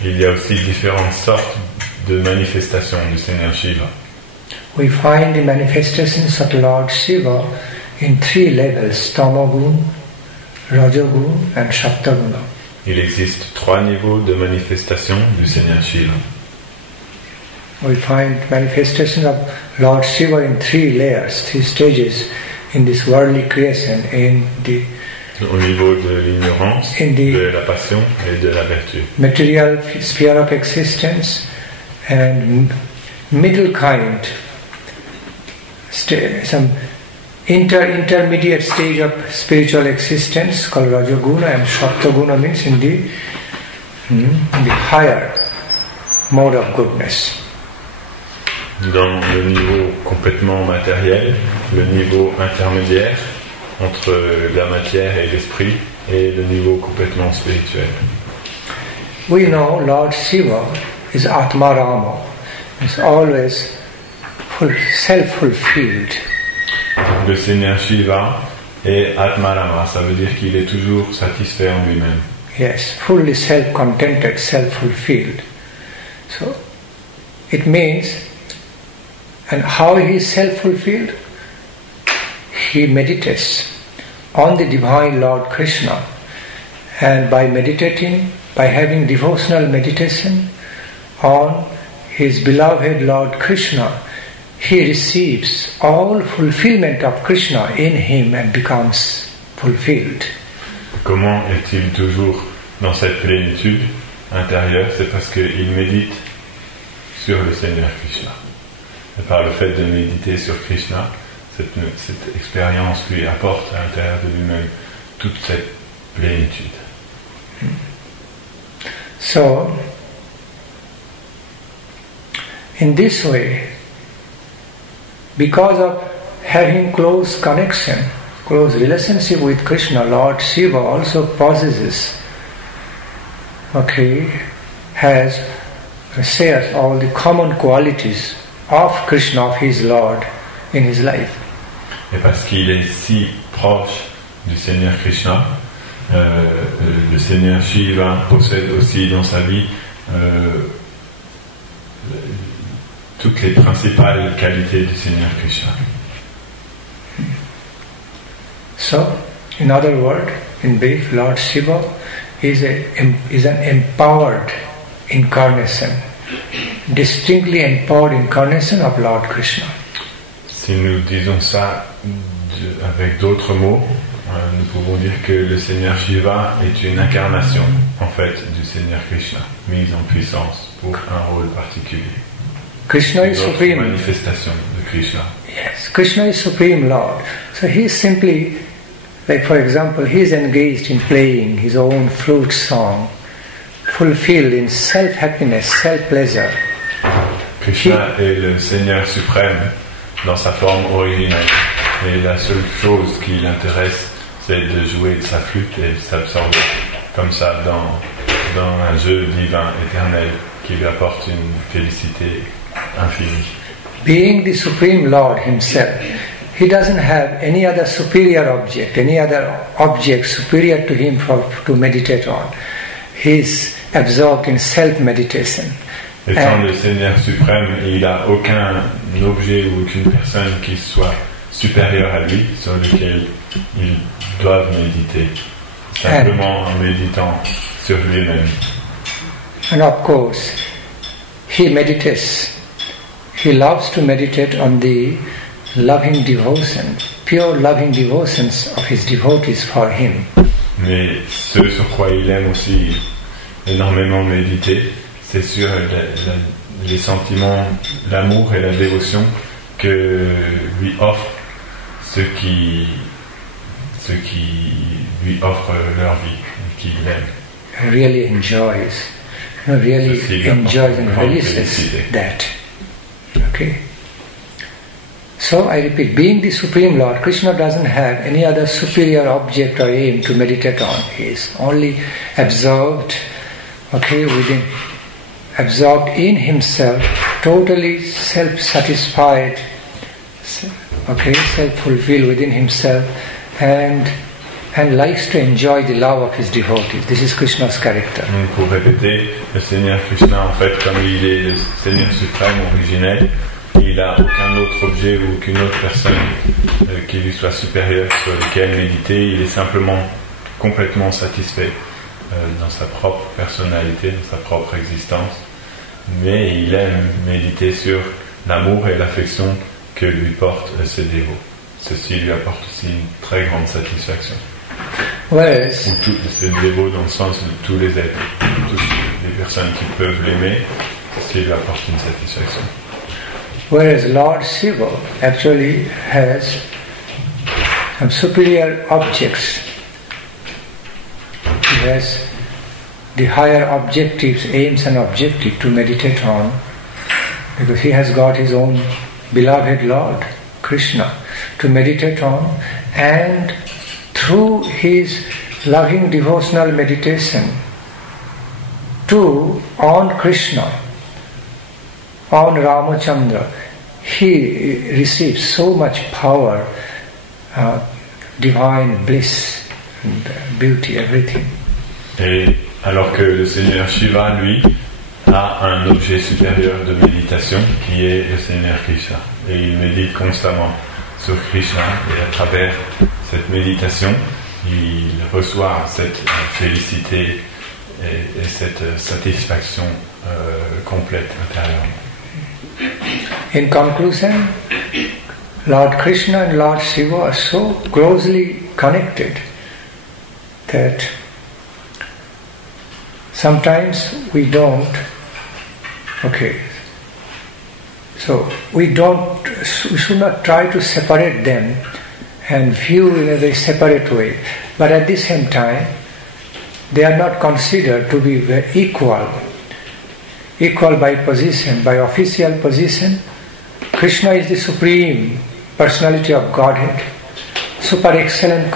Il y a aussi différentes sortes de manifestations du Seigneur Shiva. We find the manifestations of Lord Shiva in 3 levels: Tamagun, Rajagun and Saptaguna. Il existe 3 niveaux de manifestation du Seigneur Shiva. We find manifestations of Lord Shiva in 3 layers, 3 stages in this worldly creation, au niveau de l'ignorance, de la passion et de la vertu. Material sphere of existence and middle kind, some intermediate stage of spiritual existence called Rajaguna, and Saptaguna means in the higher mode of goodness. Dans le niveau complètement matériel, le niveau intermédiaire entre la matière et l'esprit, et le niveau complètement spirituel. We know Lord Shiva is Atma Rama, is always self-fulfilled. Le Seigneur Shiva est Atmarama, ça veut dire qu'il est toujours satisfait en lui-même. Yes, fully self-contented, self-fulfilled. So, it means, and how he is self-fulfilled? He meditates on the divine Lord Krishna, and by meditating, by having devotional meditation on his beloved Lord Krishna, he receives all fulfillment of Krishna in him and becomes fulfilled. Comment est-il toujours dans cette plénitude intérieure? C'est parce qu'il médite sur le Seigneur Krishna. Et par le fait de méditer sur Krishna, cette expérience lui apporte à l'intérieur de lui-même toute cette plénitude. So, in this way, because of having close connection, close relationship with Krishna, Lord Shiva also possesses, shares all the common qualities of Krishna, of his Lord, in his life. Et parce qu'il est si proche du Seigneur Krishna, le Seigneur Shiva possède aussi dans sa vie toutes les principales qualités du Seigneur Krishna. So, in other words, in brief, Lord Shiva is an empowered incarnation, distinctly empowered incarnation of Lord Krishna. Si nous disons ça avec d'autres mots, nous pouvons dire que le Seigneur Shiva est une incarnation, en fait, du Seigneur Krishna, mise en puissance pour un rôle particulier. Krishna is supreme. Manifestation de Krishna. Yes, Krishna is supreme Lord. So he is simply, like for example, he is engaged in playing his own flute song, fulfilled in self-happiness, self-pleasure. Krishna est le Seigneur suprême dans sa forme originelle. Et la seule chose qui l'intéresse, c'est de jouer de sa flûte et de s'absorber comme ça dans un jeu divin éternel qui lui apporte une félicité infinie. Being the Supreme Lord himself, he doesn't have any other superior object, any other object superior to him to meditate on. He is absorbed in self-meditation. Étant le Seigneur suprême, il n'a aucun objet ou aucune personne qui soit supérieure à lui, sur lequel ils doivent méditer, simplement en méditant sur lui-même. And of course, he meditates. He loves to meditate on the loving devotion, pure loving devotions of his devotees for him. Mais ce sur quoi il aime aussi énormément méditer, c'est sur les sentiments, l'amour et la dévotion que lui offrent ceux qui lui offrent leur vie, qui l'aiment. Really enjoys, really enjoys and relishes that. Okay. So I repeat, being the Supreme Lord, Krishna doesn't have any other superior object or aim to meditate on. He is only absorbed, absorbed in himself, totally self-satisfied, self-fulfilled within himself, and likes to enjoy the love of his devotees. This is Krishna's character. Pour répéter, le Seigneur Krishna, en fait, comme il est le Seigneur suprême originel, il n'a aucun autre objet ou aucune autre personne qui lui soit supérieure sur lequel méditer. Il est simplement complètement satisfait dans sa propre personnalité, dans sa propre existence. Mais il aime méditer sur l'amour et l'affection que lui portent ses dévots. Ceci lui apporte aussi une très grande satisfaction. Whereas, ou ses dévots dans le sens de tous les êtres, toutes les personnes qui peuvent l'aimer, ceci lui apporte une satisfaction. Whereas Lord Shiva actually has some superior objects. He has the higher objectives, aims and objectives to meditate on, because he has got his own beloved Lord, Krishna, to meditate on, and through his loving devotional meditation on Krishna, on Ramachandra, he receives so much power, divine bliss, and beauty, everything. Et alors que le Seigneur Shiva, lui, a un objet supérieur de méditation qui est le Seigneur Krishna. Et il médite constamment sur Krishna, et à travers cette méditation, il reçoit cette félicité et cette satisfaction complète intérieurement. In conclusion, Lord Krishna and Lord Shiva are so closely connected that sometimes we don't, so we should not try to separate them and view in a very separate way. But at the same time, they are not considered to be equal by position, by official position. Krishna is the Supreme Personality of Godhead, super excellent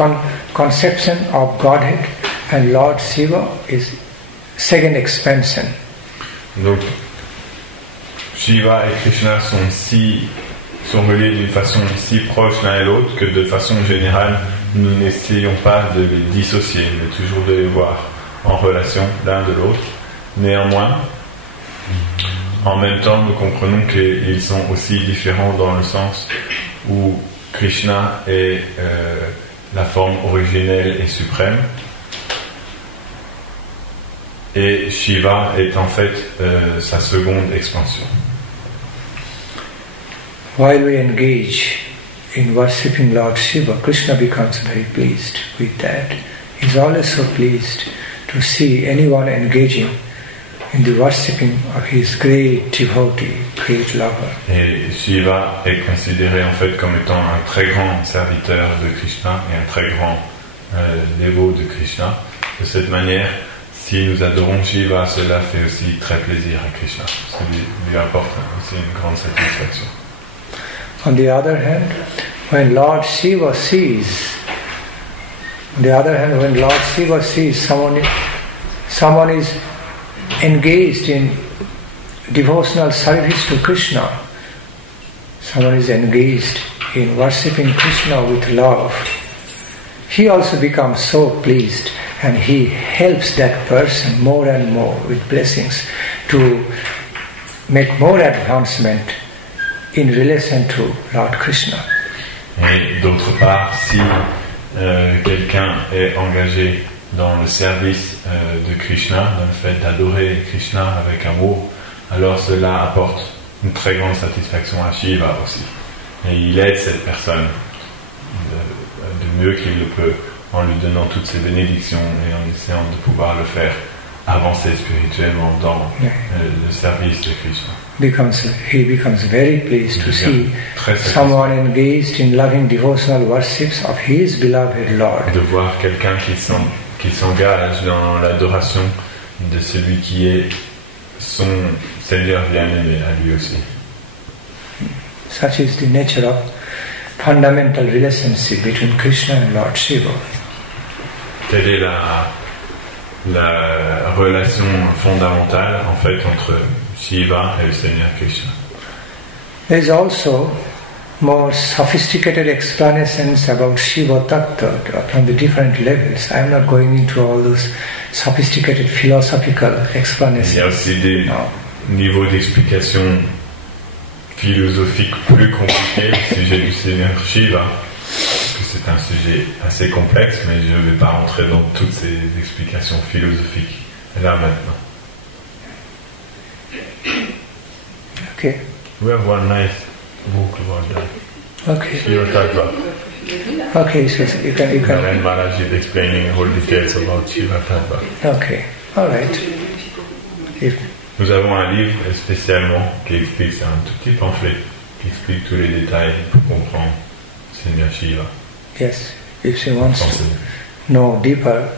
conception of Godhead, and Lord Shiva is second expansion. Donc, Shiva et Krishna sont reliés d'une façon si proche l'un et l'autre que de façon générale, nous n'essayons pas de les dissocier, mais toujours de les voir en relation l'un de l'autre. Néanmoins, en même temps, nous comprenons qu'ils sont aussi différents dans le sens où Krishna est la forme originelle et suprême, et Shiva est en fait sa seconde expansion. While we engage in worshipping Lord Shiva, Krishna becomes very pleased with that. He is always so pleased to see anyone engaging in the worshipping of his great devotee, great lover. Et Shiva est considéré en fait comme étant un très grand serviteur de Krishna et un très grand dévot de Krishna. De cette manière, Si nous adorons Shiva, cela fait aussi très plaisir à Krishna. Ça lui apporte aussi une grande satisfaction. On the other hand, when Lord Shiva sees someone is engaged in devotional service to Krishna, someone is engaged in worshipping Krishna with love, he also becomes so pleased and he helps that person more and more with blessings to make more advancement in relation to Lord Krishna. Et d'autre part, si quelqu'un est engagé dans le service de Krishna, dans le fait d'adorer Krishna avec amour, alors cela apporte une très grande satisfaction à Shiva aussi. Et il aide cette personne de mieux qu'il le peut en lui donnant toutes ses bénédictions et en essayant de pouvoir le faire avancer spirituellement dans le service de Krishna. He becomes very pleased to see someone engaged in loving devotional worships of his beloved Lord. De voir quelqu'un qui s'engage dans l'adoration de celui qui est son Seigneur bien-aimé à lui aussi. Such is the nature of fundamental relationship between Krishna and Lord Shiva. Telle est la relation fondamentale en fait entre Shiva et le Seigneur Krishna. There is also more sophisticated explanations about Shiva Tattva from the different levels. I am not going into all those sophisticated philosophical explanations. Il y a aussi des niveaux d'explication philosophiques plus compliqués au sujet du Seigneur Shiva. C'est un sujet assez complexe, mais je ne vais pas rentrer dans toutes ces explications philosophiques là maintenant. Okay. We have one nice book about that. Okay. Shiva Tattva. Okay, so you can. Nandan Maharaj is explaining all details about Shiva Tattva. Okay, all right. Nous avons un livre spécialement qui explique, c'est un tout petit pamphlet qui explique tous les détails pour comprendre Seigneur Shiva. Yes, if she wants to know deeper,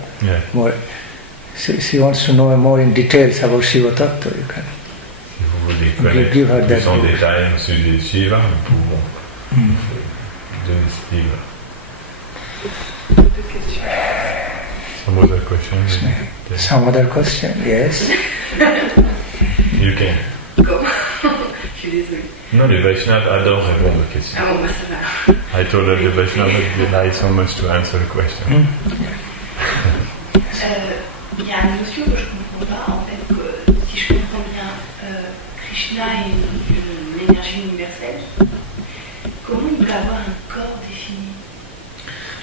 more, she wants to know more in details about Shiva Tattva, you can. Si vous voulez connaître plus en détail au sujet de Shiva, nous pouvons donner ce livre. Some other questions? Some other question, yes. You can. Go. Je suis désolée. Non, les Vaishnavas adorent répondre aux questions. Ah bon, bah ça va. I told her the Vaishnavas delight so much to answer the question. Il y a une notion que je ne comprends pas, en fait, que si je comprends bien, Krishna est une énergie universelle. Comment il peut avoir un corps défini?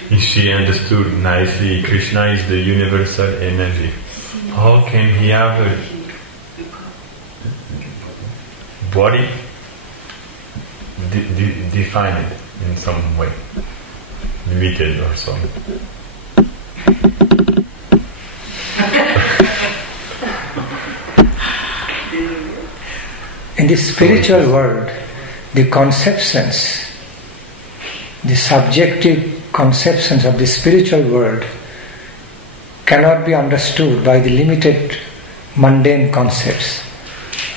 If she understood nicely, Krishna is the universal energy. How can he have a body? Define it in some way, limited or so. In the spiritual world, the conceptions, the subjective conceptions of the spiritual world cannot be understood by the limited mundane concepts.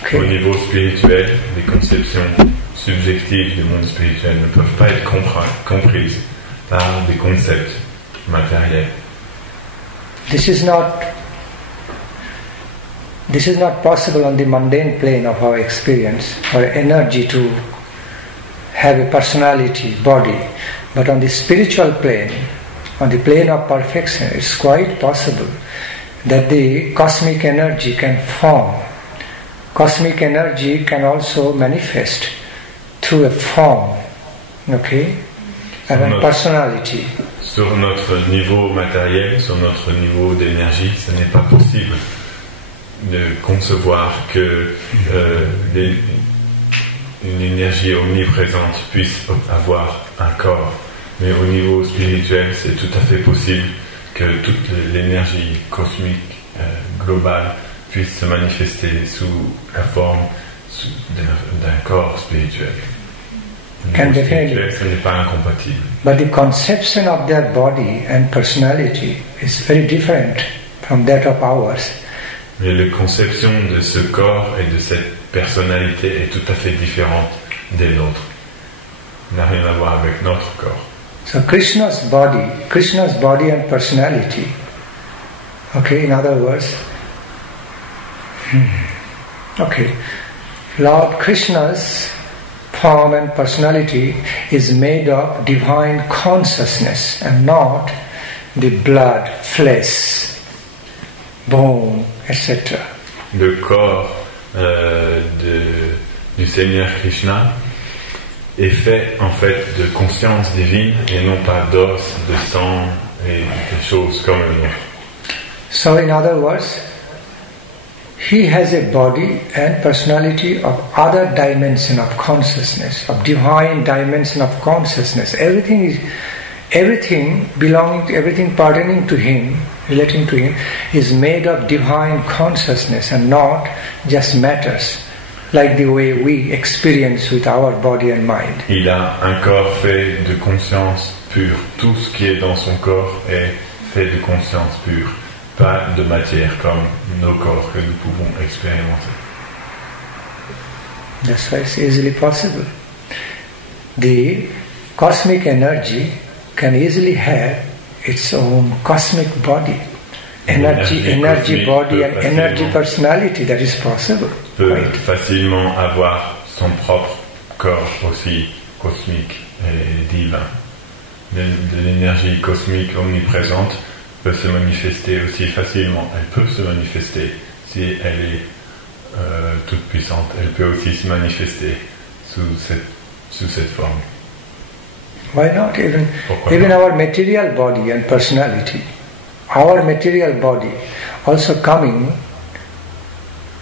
Okay? Au niveau spirituel, les conceptions subjectives du monde spirituel ne peuvent pas être comprises par des concepts matériels. This is not possible on the mundane plane of our experience for energy to have a personality, body. But on the spiritual plane, on the plane of perfection, it's quite possible that the cosmic energy can form. Cosmic energy can also manifest through a form, okay, and a personality. Sur notre niveau matériel, sur notre niveau d'énergie, ce n'est pas possible de concevoir que une énergie omniprésente puisse avoir un corps. Mais au niveau spirituel, c'est tout à fait possible que toute l'énergie cosmique globale puisse se manifester sous la forme d'un corps spirituel. Can Spirituel, ce n'est pas incompatible. But the conception of their body and personality is very different from that of ours. Mais la conception de ce corps et de cette personnalité est tout à fait différente des nôtres. N'a rien à voir avec notre corps. So Krishna's body and personality. Okay, in other words, okay, Lord Krishna's form and personality is made of divine consciousness and not the blood, flesh, bone, etc. Le corps du Seigneur Krishna est fait en fait de conscience divine et non pas d'os, de sang et de choses comme le nôtre. So in other words, he has a body and personality of other dimension of consciousness, of divine dimension of consciousness. Everything belonging to, everything pertaining to him, relating to him, is made of divine consciousness and not just matters, like the way we experience with our body and mind. Il a un corps fait de conscience pure. Tout ce qui est dans son corps est fait de conscience pure, pas de matière comme nos corps que nous pouvons expérimenter. That's why it's easily possible. The cosmic energy can easily have its own cosmic body, energy body and energy personality. That is possible. Peut Right? facilement avoir son propre corps aussi cosmique et divin. De l'énergie cosmique omniprésente peut se manifester aussi facilement. Elle peut se manifester si elle est toute puissante. Elle peut aussi se manifester sous cette forme. Why not? Even our material body and personality, our material body also coming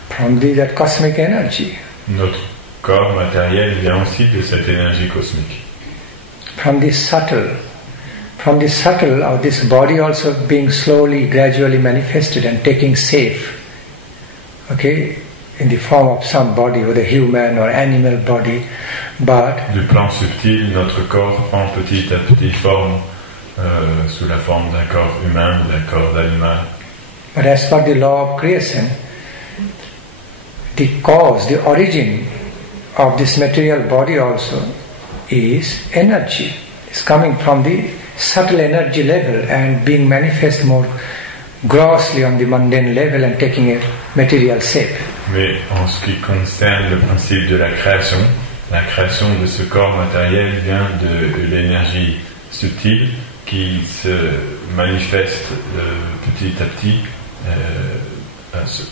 from that cosmic energy. Notre corps matériel vient aussi de cette énergie cosmique. From the subtle, or this body also being slowly, gradually manifested and taking shape, okay, in the form of some body, whether human or animal body, but Du plan subtil, notre corps prend petit à petit forme sous la forme d'un corps humain, d'un corps d'animal. But as per the law of creation, the cause, the origin of this material body also is energy. It's coming from the subtle energy level and being manifest more grossly on the mundane level and taking a material shape. Mais en ce qui concerne le principe de la création de ce corps matériel vient de l'énergie subtile qui se manifeste petit à petit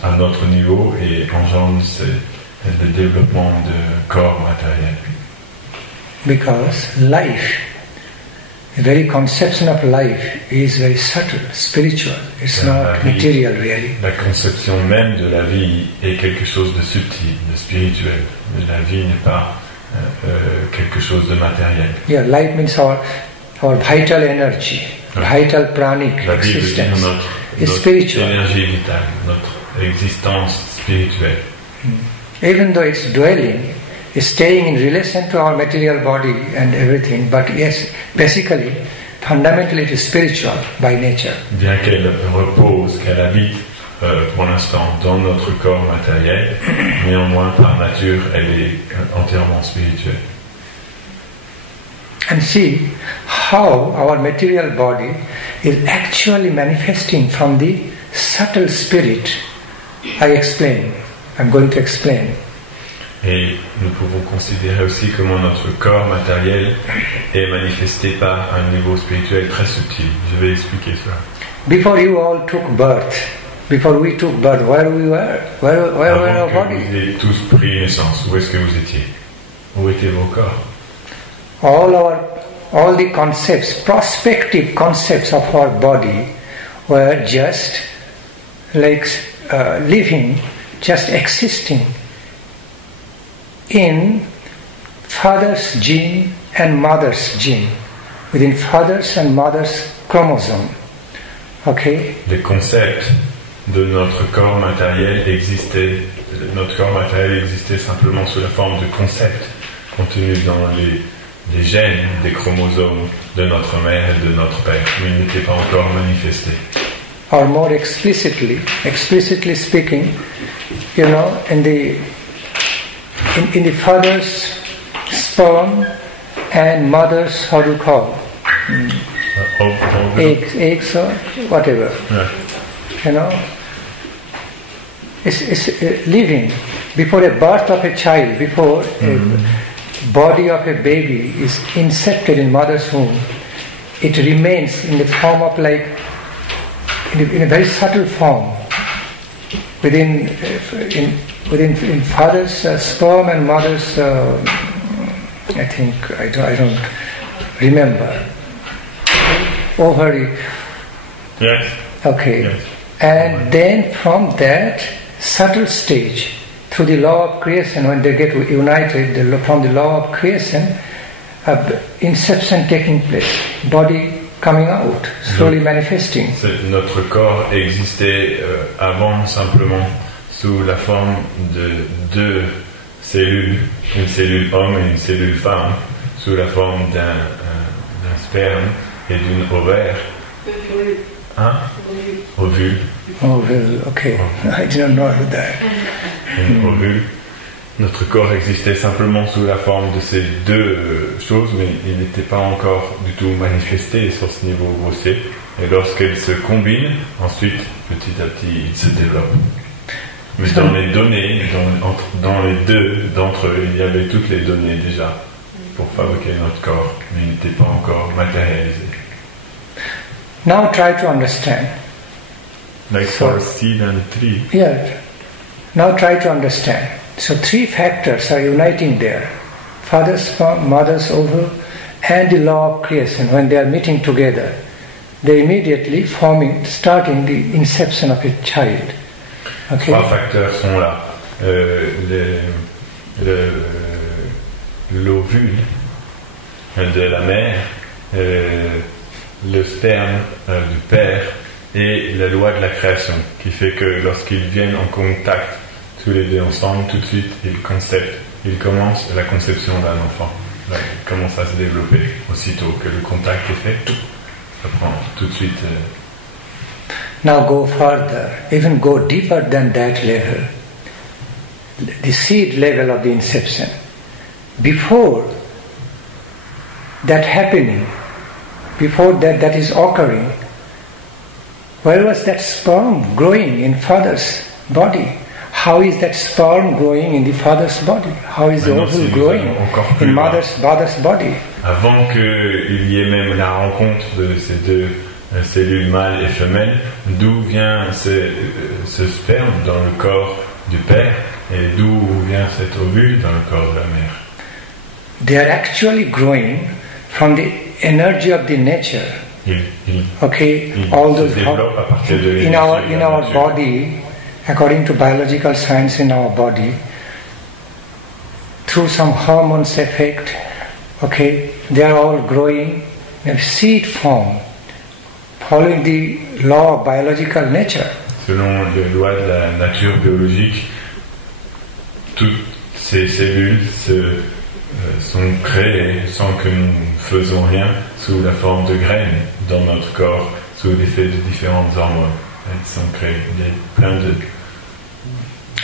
à notre niveau et engendre le développement de corps matériel. Because life, the very conception of life is very subtle, spiritual. It's not material really. La conception même de la vie est quelque chose de subtil, de spirituel. La vie n'est pas quelque chose de matériel. Yeah, life means our vital energy, vital pranic La vie veut dire existence. It's notre spiritual. énergie vitale, notre existence spirituelle. Even though it's dwelling, it's staying in relation to our material body and everything, but yes, basically, fundamentally it is spiritual by nature. Bien qu'elle repose, qu'elle habite pour l'instant dans notre corps matériel, néanmoins par nature elle est entièrement spirituelle. And see how our material body is actually manifesting from the subtle spirit. I'm going to explain. Et nous pouvons considérer aussi comment notre corps matériel est manifesté par un niveau spirituel très subtil. Je vais expliquer cela. Before we took birth, where we were? Where were our Avant que bodies? vous ayez tous pris naissance, où est-ce que vous étiez? Où étaient vos corps? All the concepts, prospective concepts of our body were just like living, just existing in father's gene and mother's gene, within father's and mother's chromosome. Okay? Les concepts de notre corps matériel existaient. Notre corps matériel existait simplement sous la forme de concepts contenus dans les gènes des chromosomes de notre mère et de notre père, mais ils n'étaient pas encore manifestés. or more explicitly speaking, you know, in the father's sperm and mother's, how do you call? Eggs or whatever. Yeah. You know, it's living. Before a birth of a child, before a body of a baby is incepted in mother's womb, it remains in the form of like, in a very subtle form, within father's sperm and mother's, I think, I don't remember. Ovary. Yes. Okay. Yes. And then from that subtle stage, through the law of creation, when they get united, from the law of creation, inception taking place, body coming out, slowly manifesting. Notre corps existait avant simplement sous la forme de deux cellules, une cellule homme et une cellule femme, sous la forme d'un sperme et d'une ovaire. Hein? Ovule. Ovule, okay. I didn't know that. Une ovule. Notre corps existait simplement sous la forme de ces deux choses, mais il n'était pas encore du tout manifesté sur ce niveau grossier. Et lorsqu'elles se combinent, ensuite, petit à petit, il se développe. Mais dans les données, dans les deux d'entre eux, il y avait toutes les données déjà pour fabriquer notre corps, mais il n'était pas encore matérialisé. Now try to understand. Like for a seed and a tree. Yeah. Now try to understand. So three factors are uniting there. Father's sperm, mother's ovum, and the law of creation. When they are meeting together, they immediately starting the inception of a child. Okay? Trois facteurs sont là. L'ovule de la mère, le sperme du père et la loi de la création, qui fait que lorsqu'ils viennent en contact tous les deux ensemble, tout de suite ils commencent la conception d'un enfant. Là, il commence à se développer aussitôt que le contact est fait, ça prend tout de suite. Now go further, even go deeper than that level, the seed level of the inception. Before that happening, before that is occurring, where was that sperm growing in father's body? How is that sperm growing in the father's body? How is the ovule growing in mother's body? Avant qu'il y ait même la rencontre de ces deux cellules mâles et femelles, d'où vient ce sperme dans le corps du père et d'où vient cet ovule dans le corps de la mère? They are actually growing from the energy of the nature. Okay, all those in our body, according to biological science, in our body, through some hormones effect, okay, they are all growing in seed form, following the law of biological nature. Selon les lois de la nature biologique, toutes ces cellules sont créées sans que nous faisons rien, sous la forme de graines dans notre corps, sous l'effet de différentes hormones. Elles sont créées, il y a plein de...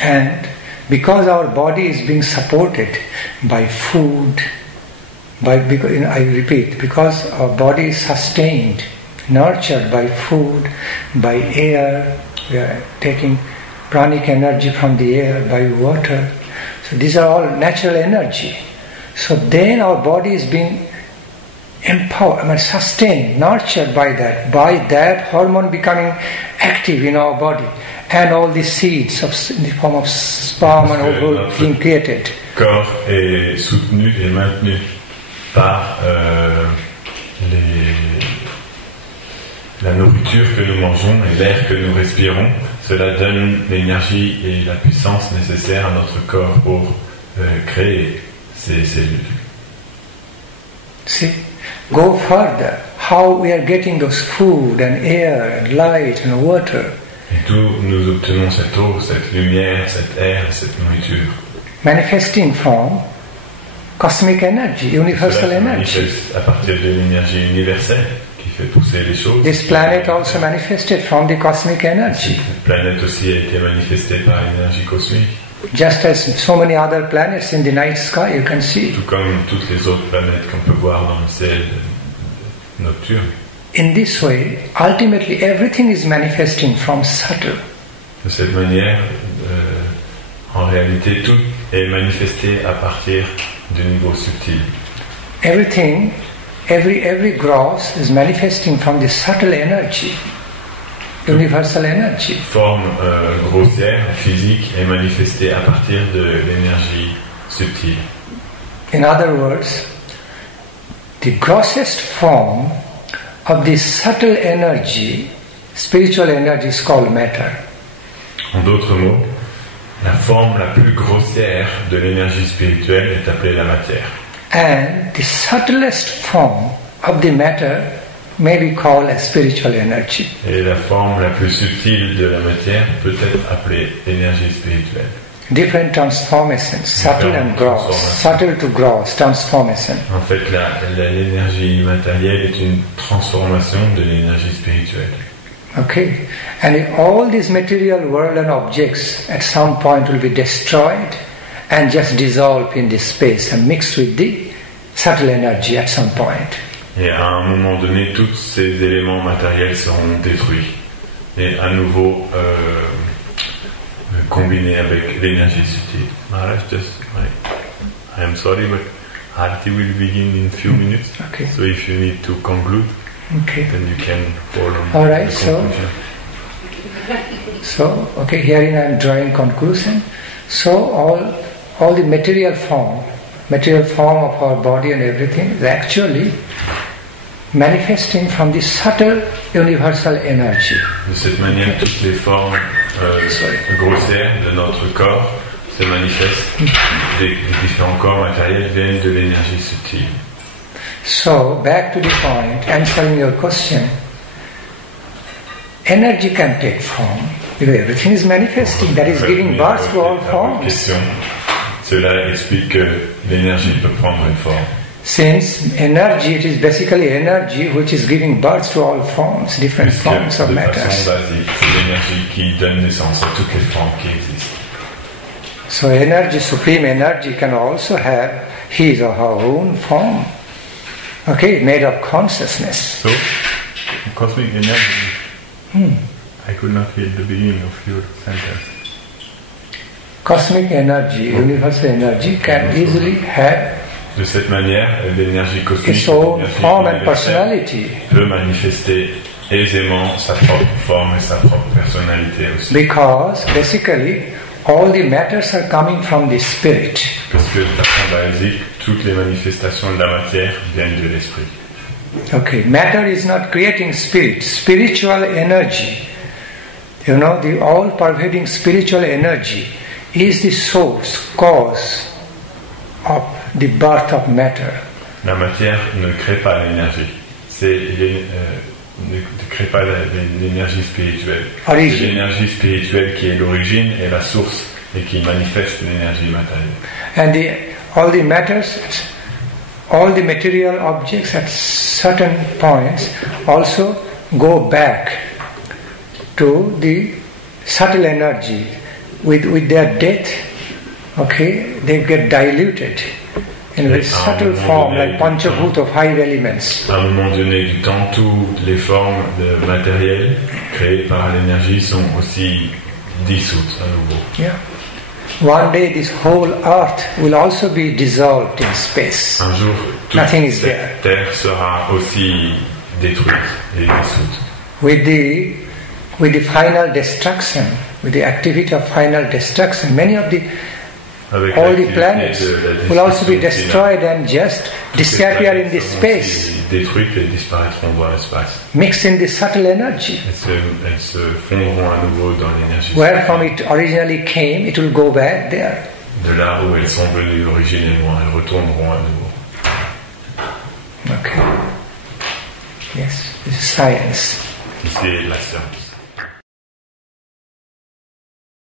And because our body is being supported by food, I repeat, because our body is sustained, nurtured by food, by air, we are taking pranic energy from the air, by water. So these are all natural energy. So then our body is being empowered, sustained, nurtured by that hormone becoming active in our body, and all the seeds in the form of sperm and ovule being created. Le corps est soutenu et maintenu par la nourriture que nous mangeons et l'air que nous respirons. Cela donne l'énergie et la puissance nécessaires à notre corps pour créer ces cellules. See, go further. How we are getting those food and air and light and water. Et d'où nous obtenons cette eau, cette lumière, cet air, cette nourriture. Manifesting from cosmic energy, universal energy. À partir de l'énergie universelle qui fait pousser les choses. This planet also manifested from the cosmic energy. Cette planète aussi a été manifestée par l'énergie cosmique. Just as so many other planets in the night sky, you can see. Tout comme toutes les autres planètes qu'on peut voir dans le ciel nocturne. In this way, ultimately everything is manifesting from subtle. De cette manière, en réalité, tout est manifesté à partir du niveau subtil. Everything, every gross is manifesting from the subtle energy, universal energy. Forme grossière, physique, est manifestée à partir de l'énergie subtile. In other words, the grossest form of this subtle energy, spiritual energy, is called matter. En d'autres mots, la forme la plus grossière de l'énergie spirituelle est appelée la matière. And the subtlest form of the matter may be called as spiritual energy. Et la forme la plus subtile de la matière peut être appelée énergie spirituelle. Different transformations, subtle and gross, subtle to gross transformation. En fait, l'énergie matérielle est une transformation de l'énergie spirituelle. Okay, and if all this material world and objects at some point will be destroyed and just dissolve in this space and mixed with the subtle energy at some point. Et à un moment donné, tous ces éléments matériels seront détruits et à nouveau combinés avec l'énergie subtile. Maharaj, I am sorry, but Arti will begin in few minutes. Okay. So if you need to conclude, okay, then you can follow. All right. The conclusion. So okay. Herein I am drawing conclusion. So all the material form of our body and everything is actually manifesting from the subtle universal energy. De cette manière, toutes les formes grossières de notre corps se manifestent. Les différents corps matériels viennent de l'énergie subtile. So, back to the point, answering your question, energy can take form because everything is manifesting, that is giving birth to all forms. Cela explique que l'énergie peut prendre une forme. Since energy, it is basically energy which is giving birth to all forms, different forms of matter. De façon basique, c'est l'énergie qui donne naissance à toutes les formes qui existent. So energy, supreme energy, can also have his or her own form. Okay, made of consciousness. So, cosmic energy. I could not hear the beginning of your sentence. Cosmic energy, universal energy, can easily have de cette manière, l'énergie cosmique its own form and personality. Peut manifester aisément sa propre forme et sa propre personnalité aussi. Because basically all the matters are coming from the spirit. Parce que de façon basique, toutes les manifestations de la matière viennent de l'esprit. Okay, matter is not creating spirit. Spiritual energy, you know, the all-pervading spiritual energy is the source, cause of the birth of matter. La matière ne crée pas l'énergie. Ne crée pas l'énergie spirituelle. Origine. C'est l'énergie spirituelle qui est l'origine et la source et qui manifeste l'énergie matérielle. And all the matters, all the material objects at certain points also go back to the subtle energy. With their death, okay, they get diluted in a very subtle form, like Panchabhuta, 5 elements. À un moment donné du temps, toutes les formes de matériel créées par l'énergie sont aussi dissoutes à nouveau. Yeah. One day this whole earth will also be dissolved in space. Un jour, Nothing is cette terre sera aussi détruite et dissoute. With the final destruction, with the activity of final destruction, many of all the planets will also be destroyed and just disappear in this space. Détruites et disparaîtront dans l'espace. Mixed in the subtle energy. Elles se fondront à nouveau dans l'énergie. Where from it originally came, it will go back there. De là où elles sont venues originellement, elles retourneront à nouveau. Okay. Yes, this is science. C'est la science.